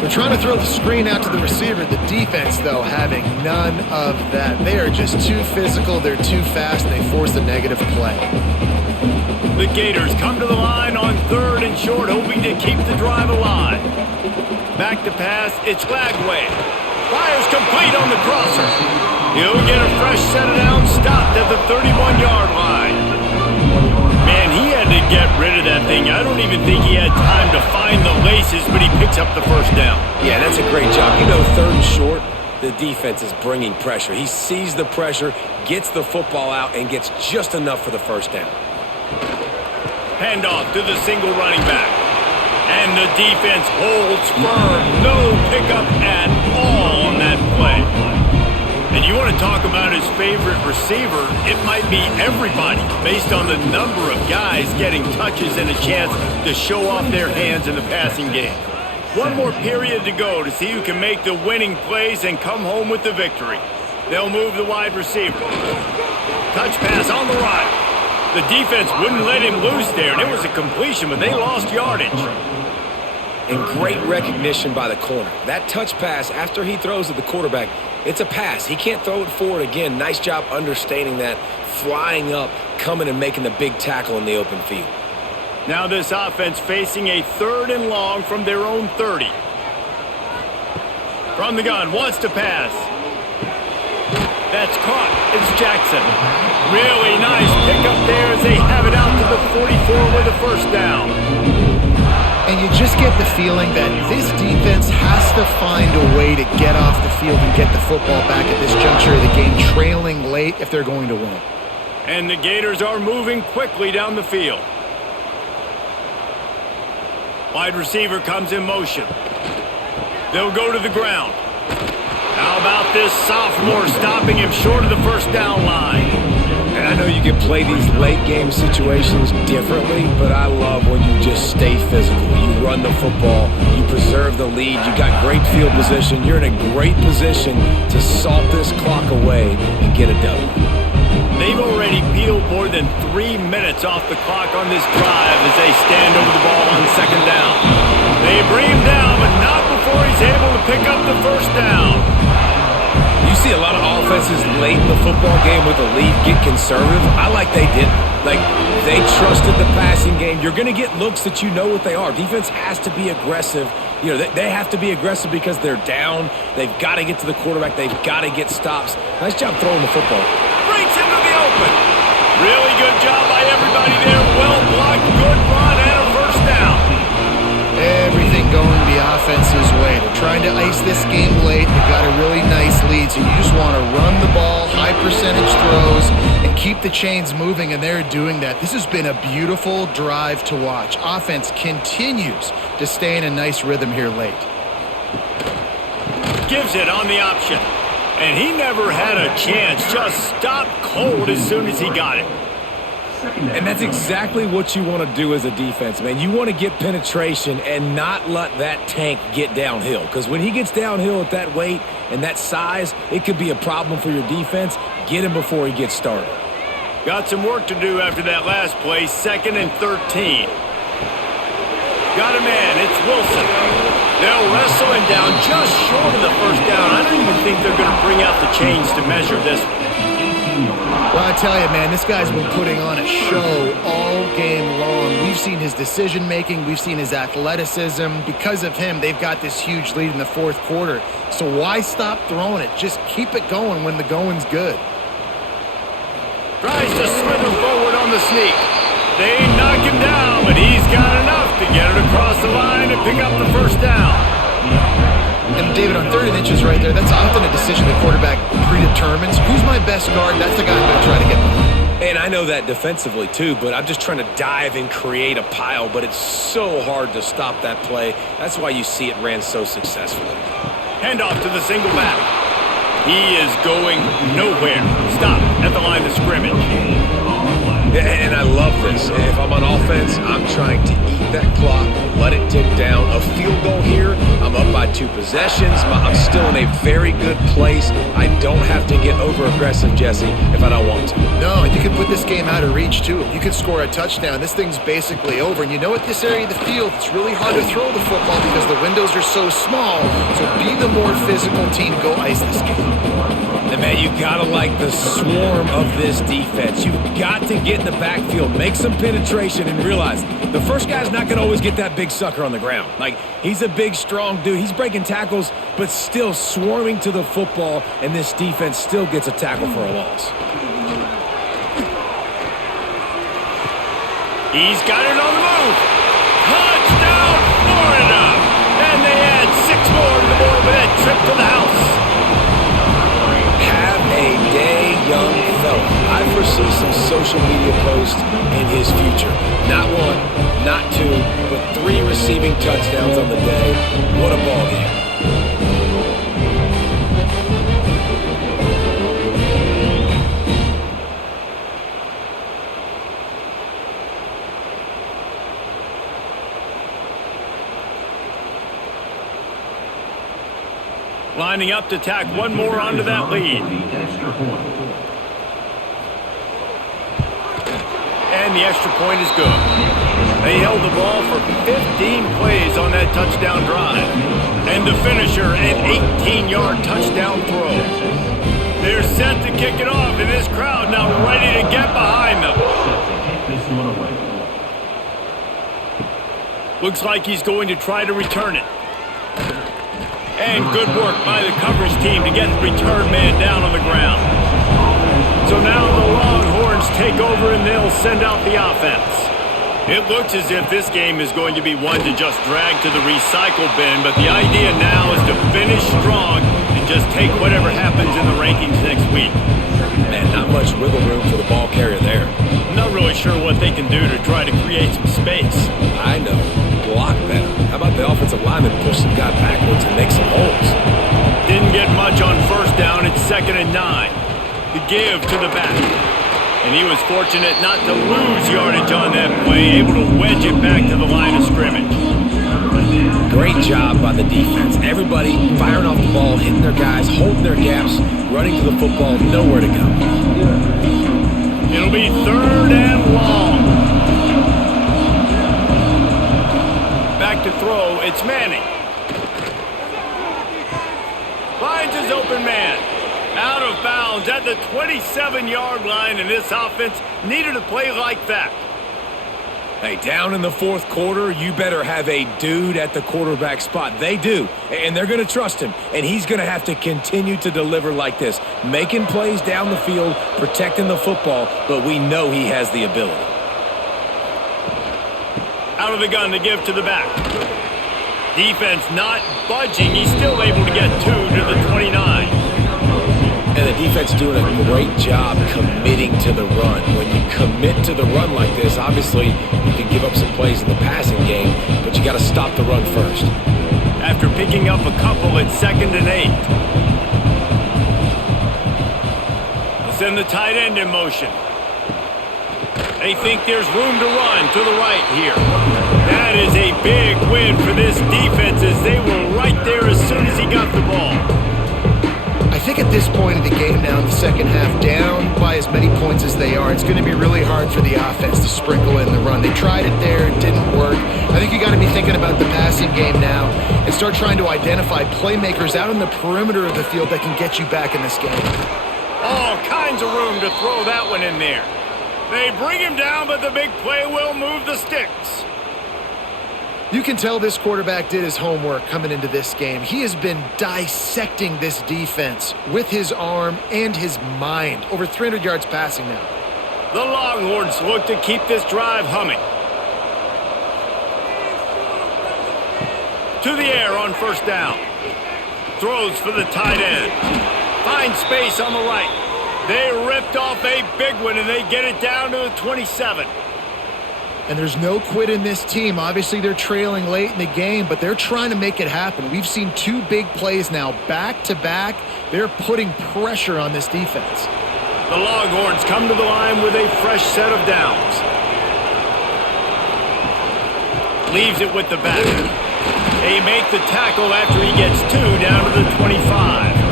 They're trying to throw the screen out to the receiver. The defense, though, having none of that. They are just too physical, they're too fast, and they force a negative play. The Gators come to the line on 3rd and short, hoping to keep the drive alive. Back to pass, it's Lagway. Fires complete on the crosser. He'll get a fresh set of downs, stopped at the 31-yard line. Man, he had to get rid of that thing. I don't even think he had time to find the laces, but he picks up the first down. Yeah, that's a great job. You know, 3rd and short, the defense is bringing pressure. He sees the pressure, gets the football out, and gets just enough for the first down. Handoff to the single running back. And the defense holds firm. No pickup at all on that play. And you want to talk about his favorite receiver, it might be everybody based on the number of guys getting touches and a chance to show off their hands in the passing game. One more period to go to see who can make the winning plays and come home with the victory. They'll move the wide receiver. Touch pass on the right. The defense wouldn't let him loose there, and it was a completion, but they lost yardage. And great recognition by the corner. That touch pass after he throws at the quarterback, it's a pass. He can't throw it forward again. Nice job understanding that, flying up, coming and making the big tackle in the open field. Now this offense facing a 3rd and long from their own 30. From the gun, wants to pass. That's caught. It's Jackson. Really nice pickup there as they have it out to the 44 with a first down. And you just get the feeling that this defense has to find a way to get off the field and get the football back at this juncture of the game, trailing late if they're going to win. And the Gators are moving quickly down the field. Wide receiver comes in motion. They'll go to the ground. How about this sophomore stopping him short of the first down line? And I know you can play these late game situations differently, but I love when you just stay physical. You run the football, you preserve the lead, you got great field position, you're in a great position to salt this clock away and get a W. They've already peeled more than 3 minutes off the clock on this drive as they stand over the ball on 2nd down. They bring him down, but not before he's able to pick up the first down. You see a lot of offenses late in the football game with a lead get conservative. I like they didn't. Like, they trusted the passing game. You're going to get looks that you know what they are. Defense has to be aggressive. You know, they have to be aggressive because they're down. They've got to get to the quarterback. They've got to get stops. Nice job throwing the football. Breaks into the open. Really good job by everybody there. Well blocked, good run, and a first down. Everything going the offense's way. They're trying to ice this game late. They've got a really nice lead, so you just want to run the ball, high percentage throws, and keep the chains moving, and they're doing that. This has been a beautiful drive to watch. Offense continues to stay in a nice rhythm here late. Gives it on the option. And he never had a chance. Just stopped cold as soon as he got it. And that's exactly what you want to do as a defense, man. You want to get penetration and not let that tank get downhill. Because when he gets downhill at that weight and that size, it could be a problem for your defense. Get him before he gets started. Got some work to do after that last play, 2nd and 13. Got a man, it's Wilson. They'll wrestle him down just short of the first down. I don't even think they're going to bring out the chains to measure this one. Well, I tell you, man, this guy's been putting on a show all game long. We've seen his decision-making. We've seen his athleticism. Because of him, they've got this huge lead in the fourth quarter. So why stop throwing it? Just keep it going when the going's good. Tries to slither forward on the sneak. They knock him down, but he's got enough to get it across the line and pick up the first down. And David, on 3rd and inches right there, that's often a decision the quarterback predetermines. Who's my best guard? That's the guy I'm going to try to get behind. And I know that defensively too, but I'm just trying to dive and create a pile, but it's so hard to stop that play. That's why you see it ran so successfully. Handoff to the single back. He is going nowhere. Stop at the line of scrimmage. And I love this. If I'm on offense, I'm trying to eat that clock, let it tick down. A field goal here, I'm up by 2 possessions. I'm still in a very good place. I don't have to get over-aggressive, Jesse, if I don't want to. No, and you can put this game out of reach, too. If you can score a touchdown, this thing's basically over. And you know, at this area of the field, it's really hard to throw the football because the windows are so small. So be the more physical team. Go ice this game. And man, you gotta like the swarm of this defense. You've got to get in the backfield, make some penetration, and realize the first guy's not gonna always get that big sucker on the ground. Like, he's a big, strong dude. He's breaking tackles, but still swarming to the football, and this defense still gets a tackle for a loss. He's got it on the move. Touchdown, Florida! And they add 6 more to the board with that trip to the house. Have a day, young fella. I foresee some social media posts in his future. Not 1, not 2, but 3 receiving touchdowns on the day. What a ball game. Lining up to tack one more onto that lead. And the extra point is good. They held the ball for 15 plays on that touchdown drive. And the finisher, an 18-yard touchdown throw. They're set to kick it off, and this crowd now ready to get behind them. Looks like he's going to try to return it. And good work by the coverage team to get the return man down on the ground. So now the Longhorns take over and they'll send out the offense. It looks as if this game is going to be one to just drag to the recycle bin, but the idea now is to finish strong and just take whatever happens in the rankings next week. Man, not much wiggle room for the ball carrier there. I'm not really sure what they can do to try to create some space. I know. Block better. How about the offensive lineman push some guy backwards and make some holes? Didn't get much on first down. It's 2nd and 9. The give to the back. And he was fortunate not to lose yardage on that play, able to wedge it back to the line of scrimmage. Great job by the defense. Everybody firing off the ball, hitting their guys, holding their gaps, running to the football, nowhere to go. It'll be 3rd and long. Back to throw, it's Manning. Finds his open man. Out of bounds at the 27-yard line, and this offense needed a play like that. Hey, down in the 4th quarter, you better have a dude at the quarterback spot. They do, and they're going to trust him, and he's going to have to continue to deliver like this, making plays down the field, protecting the football, but we know he has the ability. Out of the gun to give to the back. Defense not budging. He's still able to get 2 to the 29. And the defense doing a great job committing to the run. When you commit to the run like this, obviously you can give up some plays in the passing game, but you got to stop the run first. After picking up a couple, it's 2nd and 8. They'll send the tight end in motion. They think there's room to run to the right here. That is a big win for this defense as they were right there as soon as he got the ball. I think at this point of the game now in the second half, down by as many points as they are, it's going to be really hard for the offense to sprinkle in the run. They tried it there, it didn't work. I think you got to be thinking about the passing game now and start trying to identify playmakers out on the perimeter of the field that can get you back in this game. All kinds of room to throw that one in there. They bring him down, but the big play will move the sticks. You can tell this quarterback did his homework coming into this game. He has been dissecting this defense with his arm and his mind. Over 300 yards passing now. The Longhorns look to keep this drive humming. To the air on first down. Throws for the tight end. Finds space on the right. They ripped off a big one, and they get it down to the 27. And there's no quit in this team. Obviously, they're trailing late in the game, but they're trying to make it happen. We've seen 2 big plays now, back-to-back. They're putting pressure on this defense. The Longhorns come to the line with a fresh set of downs. Leaves it with the back. They make the tackle after he gets 2 down to the 25.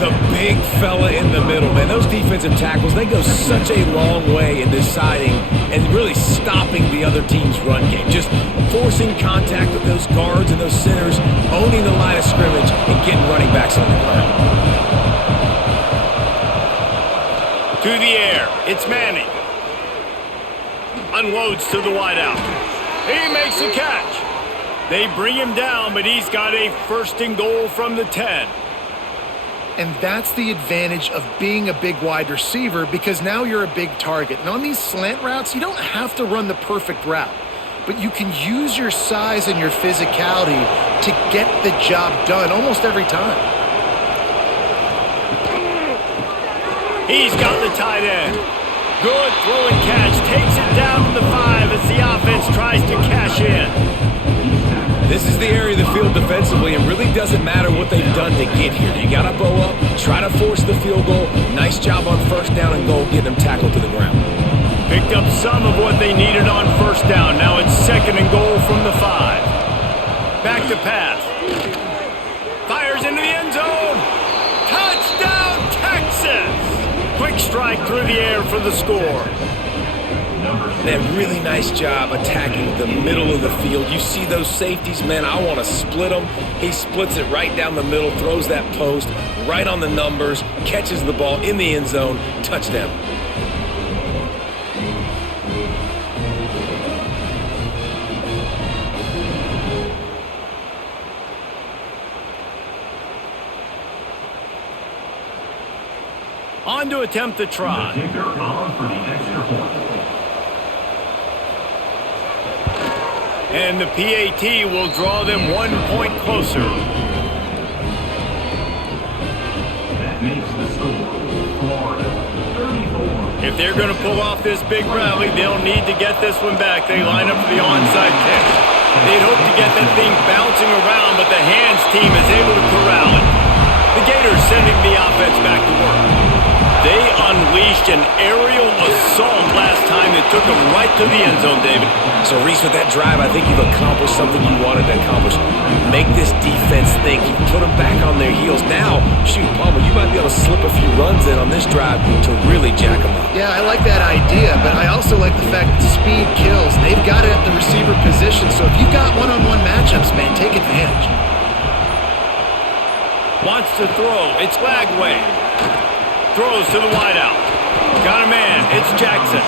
The big fella in the middle, man. Those defensive tackles, they go such a long way in deciding and really stopping the other team's run game. Just forcing contact with those guards and those centers, owning the line of scrimmage, and getting running backs on the ground. To the air, it's Manning. Unloads to the wideout. He makes a catch. They bring him down, but he's got a 1st and goal from the 10. And that's the advantage of being a big wide receiver, because now you're a big target. And on these slant routes, you don't have to run the perfect route, but you can use your size and your physicality to get the job done almost every time. He's got the tight end. Good throw and catch. Takes it down to the 5 as the offense tries to cash in. This is the area of the field defensively. It really doesn't matter what they've done to get here. You got to bow up, try to force the field goal. Nice job on 1st down and goal, getting them tackled to the ground. Picked up some of what they needed on 1st down. Now it's 2nd and goal from the 5. Back to pass. Fires into the end zone. Touchdown, Texas! Quick strike through the air for the score. They have really nice job attacking the middle of the field. You see those safeties, man, I want to split them. He splits it right down the middle, throws that post right on the numbers, catches the ball in the end zone, touchdown. On to attempt the try. And the PAT will draw them 1 point closer. That makes the score Florida 34. If they're going to pull off this big rally, they'll need to get this one back. They line up for the onside kick. They'd hope to get that thing bouncing around, but the hands team is able to corral it. The Gators sending the offense back to work. They unleashed an aerial assault last time that took them right to the end zone, David. So, Reese, with that drive, I think you've accomplished something you wanted to accomplish. Make this defense think. You put them back on their heels. Now, shoot, Palmer, you might be able to slip a few runs in on this drive to really jack them up. Yeah, I like that idea, but I also like the fact that speed kills. They've got it at the receiver position, so if you've got one-on-one matchups, man, take advantage. Wants to throw. It's Lagway. Throws to the wideout. Got a man. It's Jackson.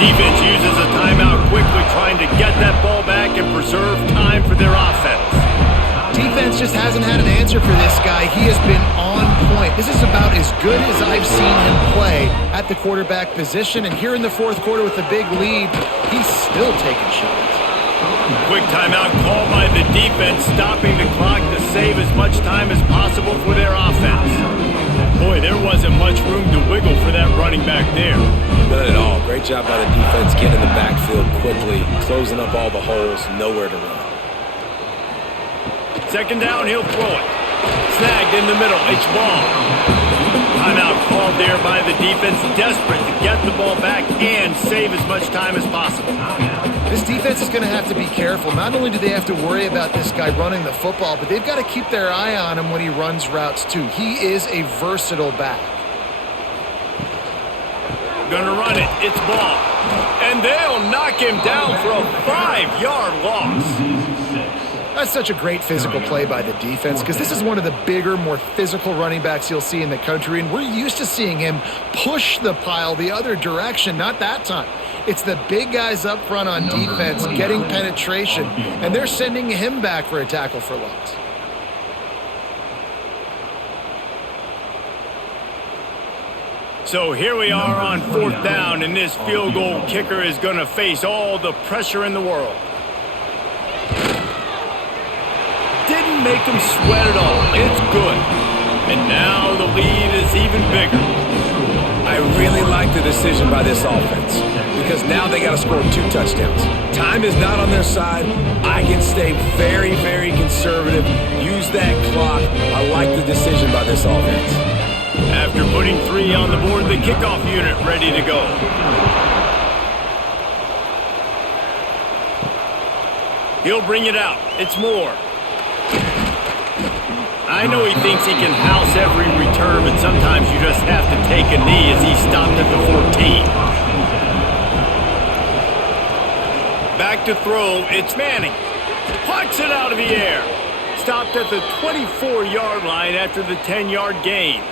Defense uses a timeout quickly, trying to get that ball back and preserve time for their offense. Defense just hasn't had an answer for this guy. He has been on point. This is about as good as I've seen him play at the quarterback position. And here in the 4th quarter with a big lead, he's still taking shots. Quick timeout called by the defense, stopping the clock to save as much time as possible for their offense. Boy, there wasn't much room to wiggle for that running back there. None at all. Great job by the defense getting in the backfield quickly, closing up all the holes, nowhere to run. 2nd down, he'll throw it. Snagged in the middle, it's ball. Timeout called there by the defense, desperate to get the ball back and save as much time as possible. This defense is going to have to be careful. Not only do they have to worry about this guy running the football, but they've got to keep their eye on him when he runs routes too. He is a versatile back. Gonna run it, it's ball. And they'll knock him down for a 5-yard loss. That's such a great physical play by the defense because this is one of the bigger, more physical running backs you'll see in the country, and we're used to seeing him push the pile the other direction. Not that time. It's the big guys up front on defense getting penetration, and they're sending him back for a tackle for loss. So here we are on 4th down, and this field goal kicker is going to face all the pressure in the world. Didn't make him sweat at all. It's good. And now the lead is even bigger. I really like the decision by this offense because now they got to score 2 touchdowns. Time is not on their side. I can stay very, very conservative. Use that clock. I like the decision by this offense. After putting 3 on the board, the kickoff unit ready to go. He'll bring it out. It's Moore. I know he thinks he can house every return, but sometimes you just have to take a knee as he stopped at the 14. Back to throw, it's Manning. Plucks it out of the air. Stopped at the 24-yard line after the 10-yard gain.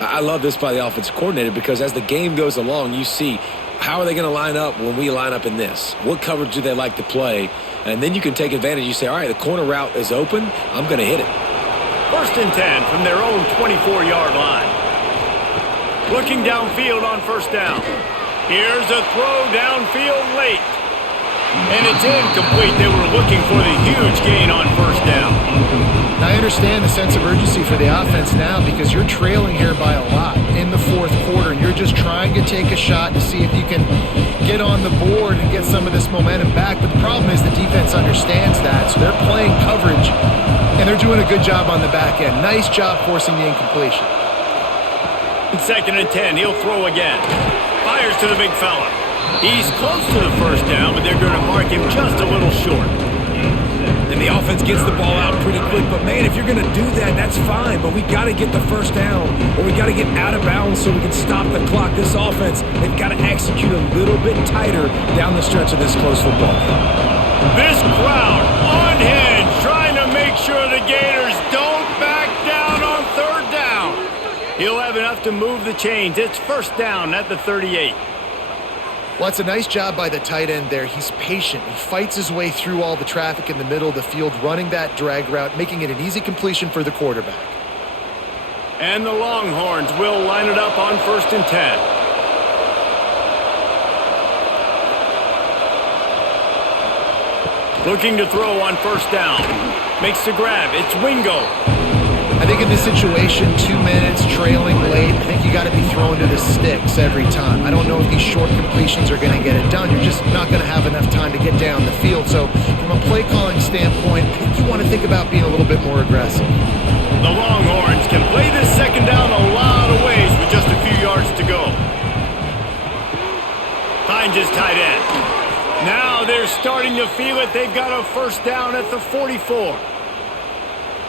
I love this by the offensive coordinator because as the game goes along, you see how are they going to line up when we line up in this? What coverage do they like to play? And then you can take advantage. You say, all right, the corner route is open. I'm going to hit it. 1st and 10 from their own 24-yard line. Looking downfield on 1st down. Here's a throw downfield late. And it's incomplete. They were looking for the huge gain on 1st down. I understand the sense of urgency for the offense now because you're trailing here by a lot in the 4th quarter, and you're just trying to take a shot to see if you can get on the board and get some of this momentum back. But the problem is the defense understands that, so they're playing coverage, and they're doing a good job on the back end. Nice job forcing the incompletion. 2nd and 10, he'll throw again. Fires to the big fella. He's close to the 1st down, but they're going to mark him just a little short. And the offense gets the ball out pretty quick. But, man, if you're going to do that, that's fine. But we got to get the 1st down, or we got to get out of bounds so we can stop the clock. This offense, they've got to execute a little bit tighter down the stretch of this close football game. This crowd on hinge, trying to make sure the Gators don't back down on 3rd down. He'll have enough to move the chains. It's 1st down at the 38. Well, it's a nice job by the tight end there. He's patient. He fights his way through all the traffic in the middle of the field, running that drag route, making it an easy completion for the quarterback. And the Longhorns will line it up on 1st and 10. Looking to throw on 1st down. Makes the grab. It's Wingo. I think in this situation, 2 minutes, trailing late, I think you got to be thrown to the sticks every time. I don't know if these short completions are going to get it done. You're just not going to have enough time to get down the field. So from a play calling standpoint, I think you want to think about being a little bit more aggressive. The Longhorns can play this 2nd down a lot of ways with just a few yards to go. Finds his tight end. Now they're starting to feel it. They've got a 1st down at the 44.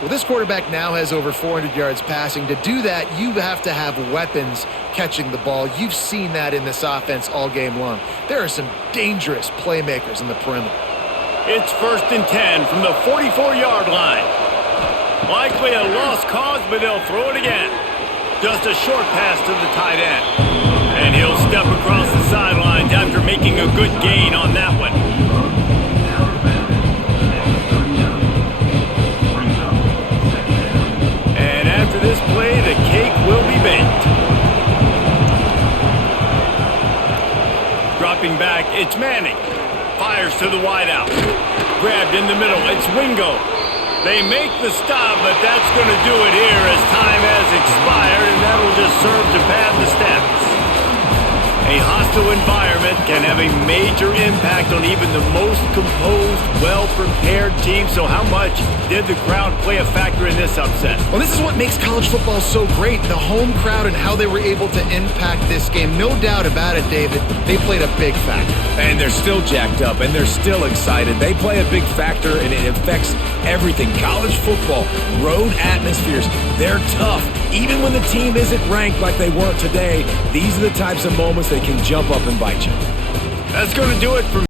Well, this quarterback now has over 400 yards passing. To do that, you have to have weapons catching the ball. You've seen that in this offense all game long. There are some dangerous playmakers in the perimeter. It's 1st and 10 from the 44-yard line. Likely a lost cause, but they'll throw it again. Just a short pass to the tight end. And he'll step across the sidelines after making a good gain on that one. After this play, the cake will be baked. Dropping back, it's Manning. Fires to the wideout. Grabbed in the middle, it's Wingo. They make the stop, but that's going to do it here as time has expired, and that'll just serve to pad the stats. A hostile environment can have a major impact on even the most composed, well-prepared team. So how much did the crowd play a factor in this upset? Well, this is what makes college football so great, the home crowd and how they were able to impact this game. No doubt about it, David. They played a big factor. And they're still jacked up, and they're still excited. They play a big factor, and it affects everything. College football, road atmospheres, they're tough. Even when the team isn't ranked like they weren't today, these are the types of moments that can jump up and bite you. That's going to do it for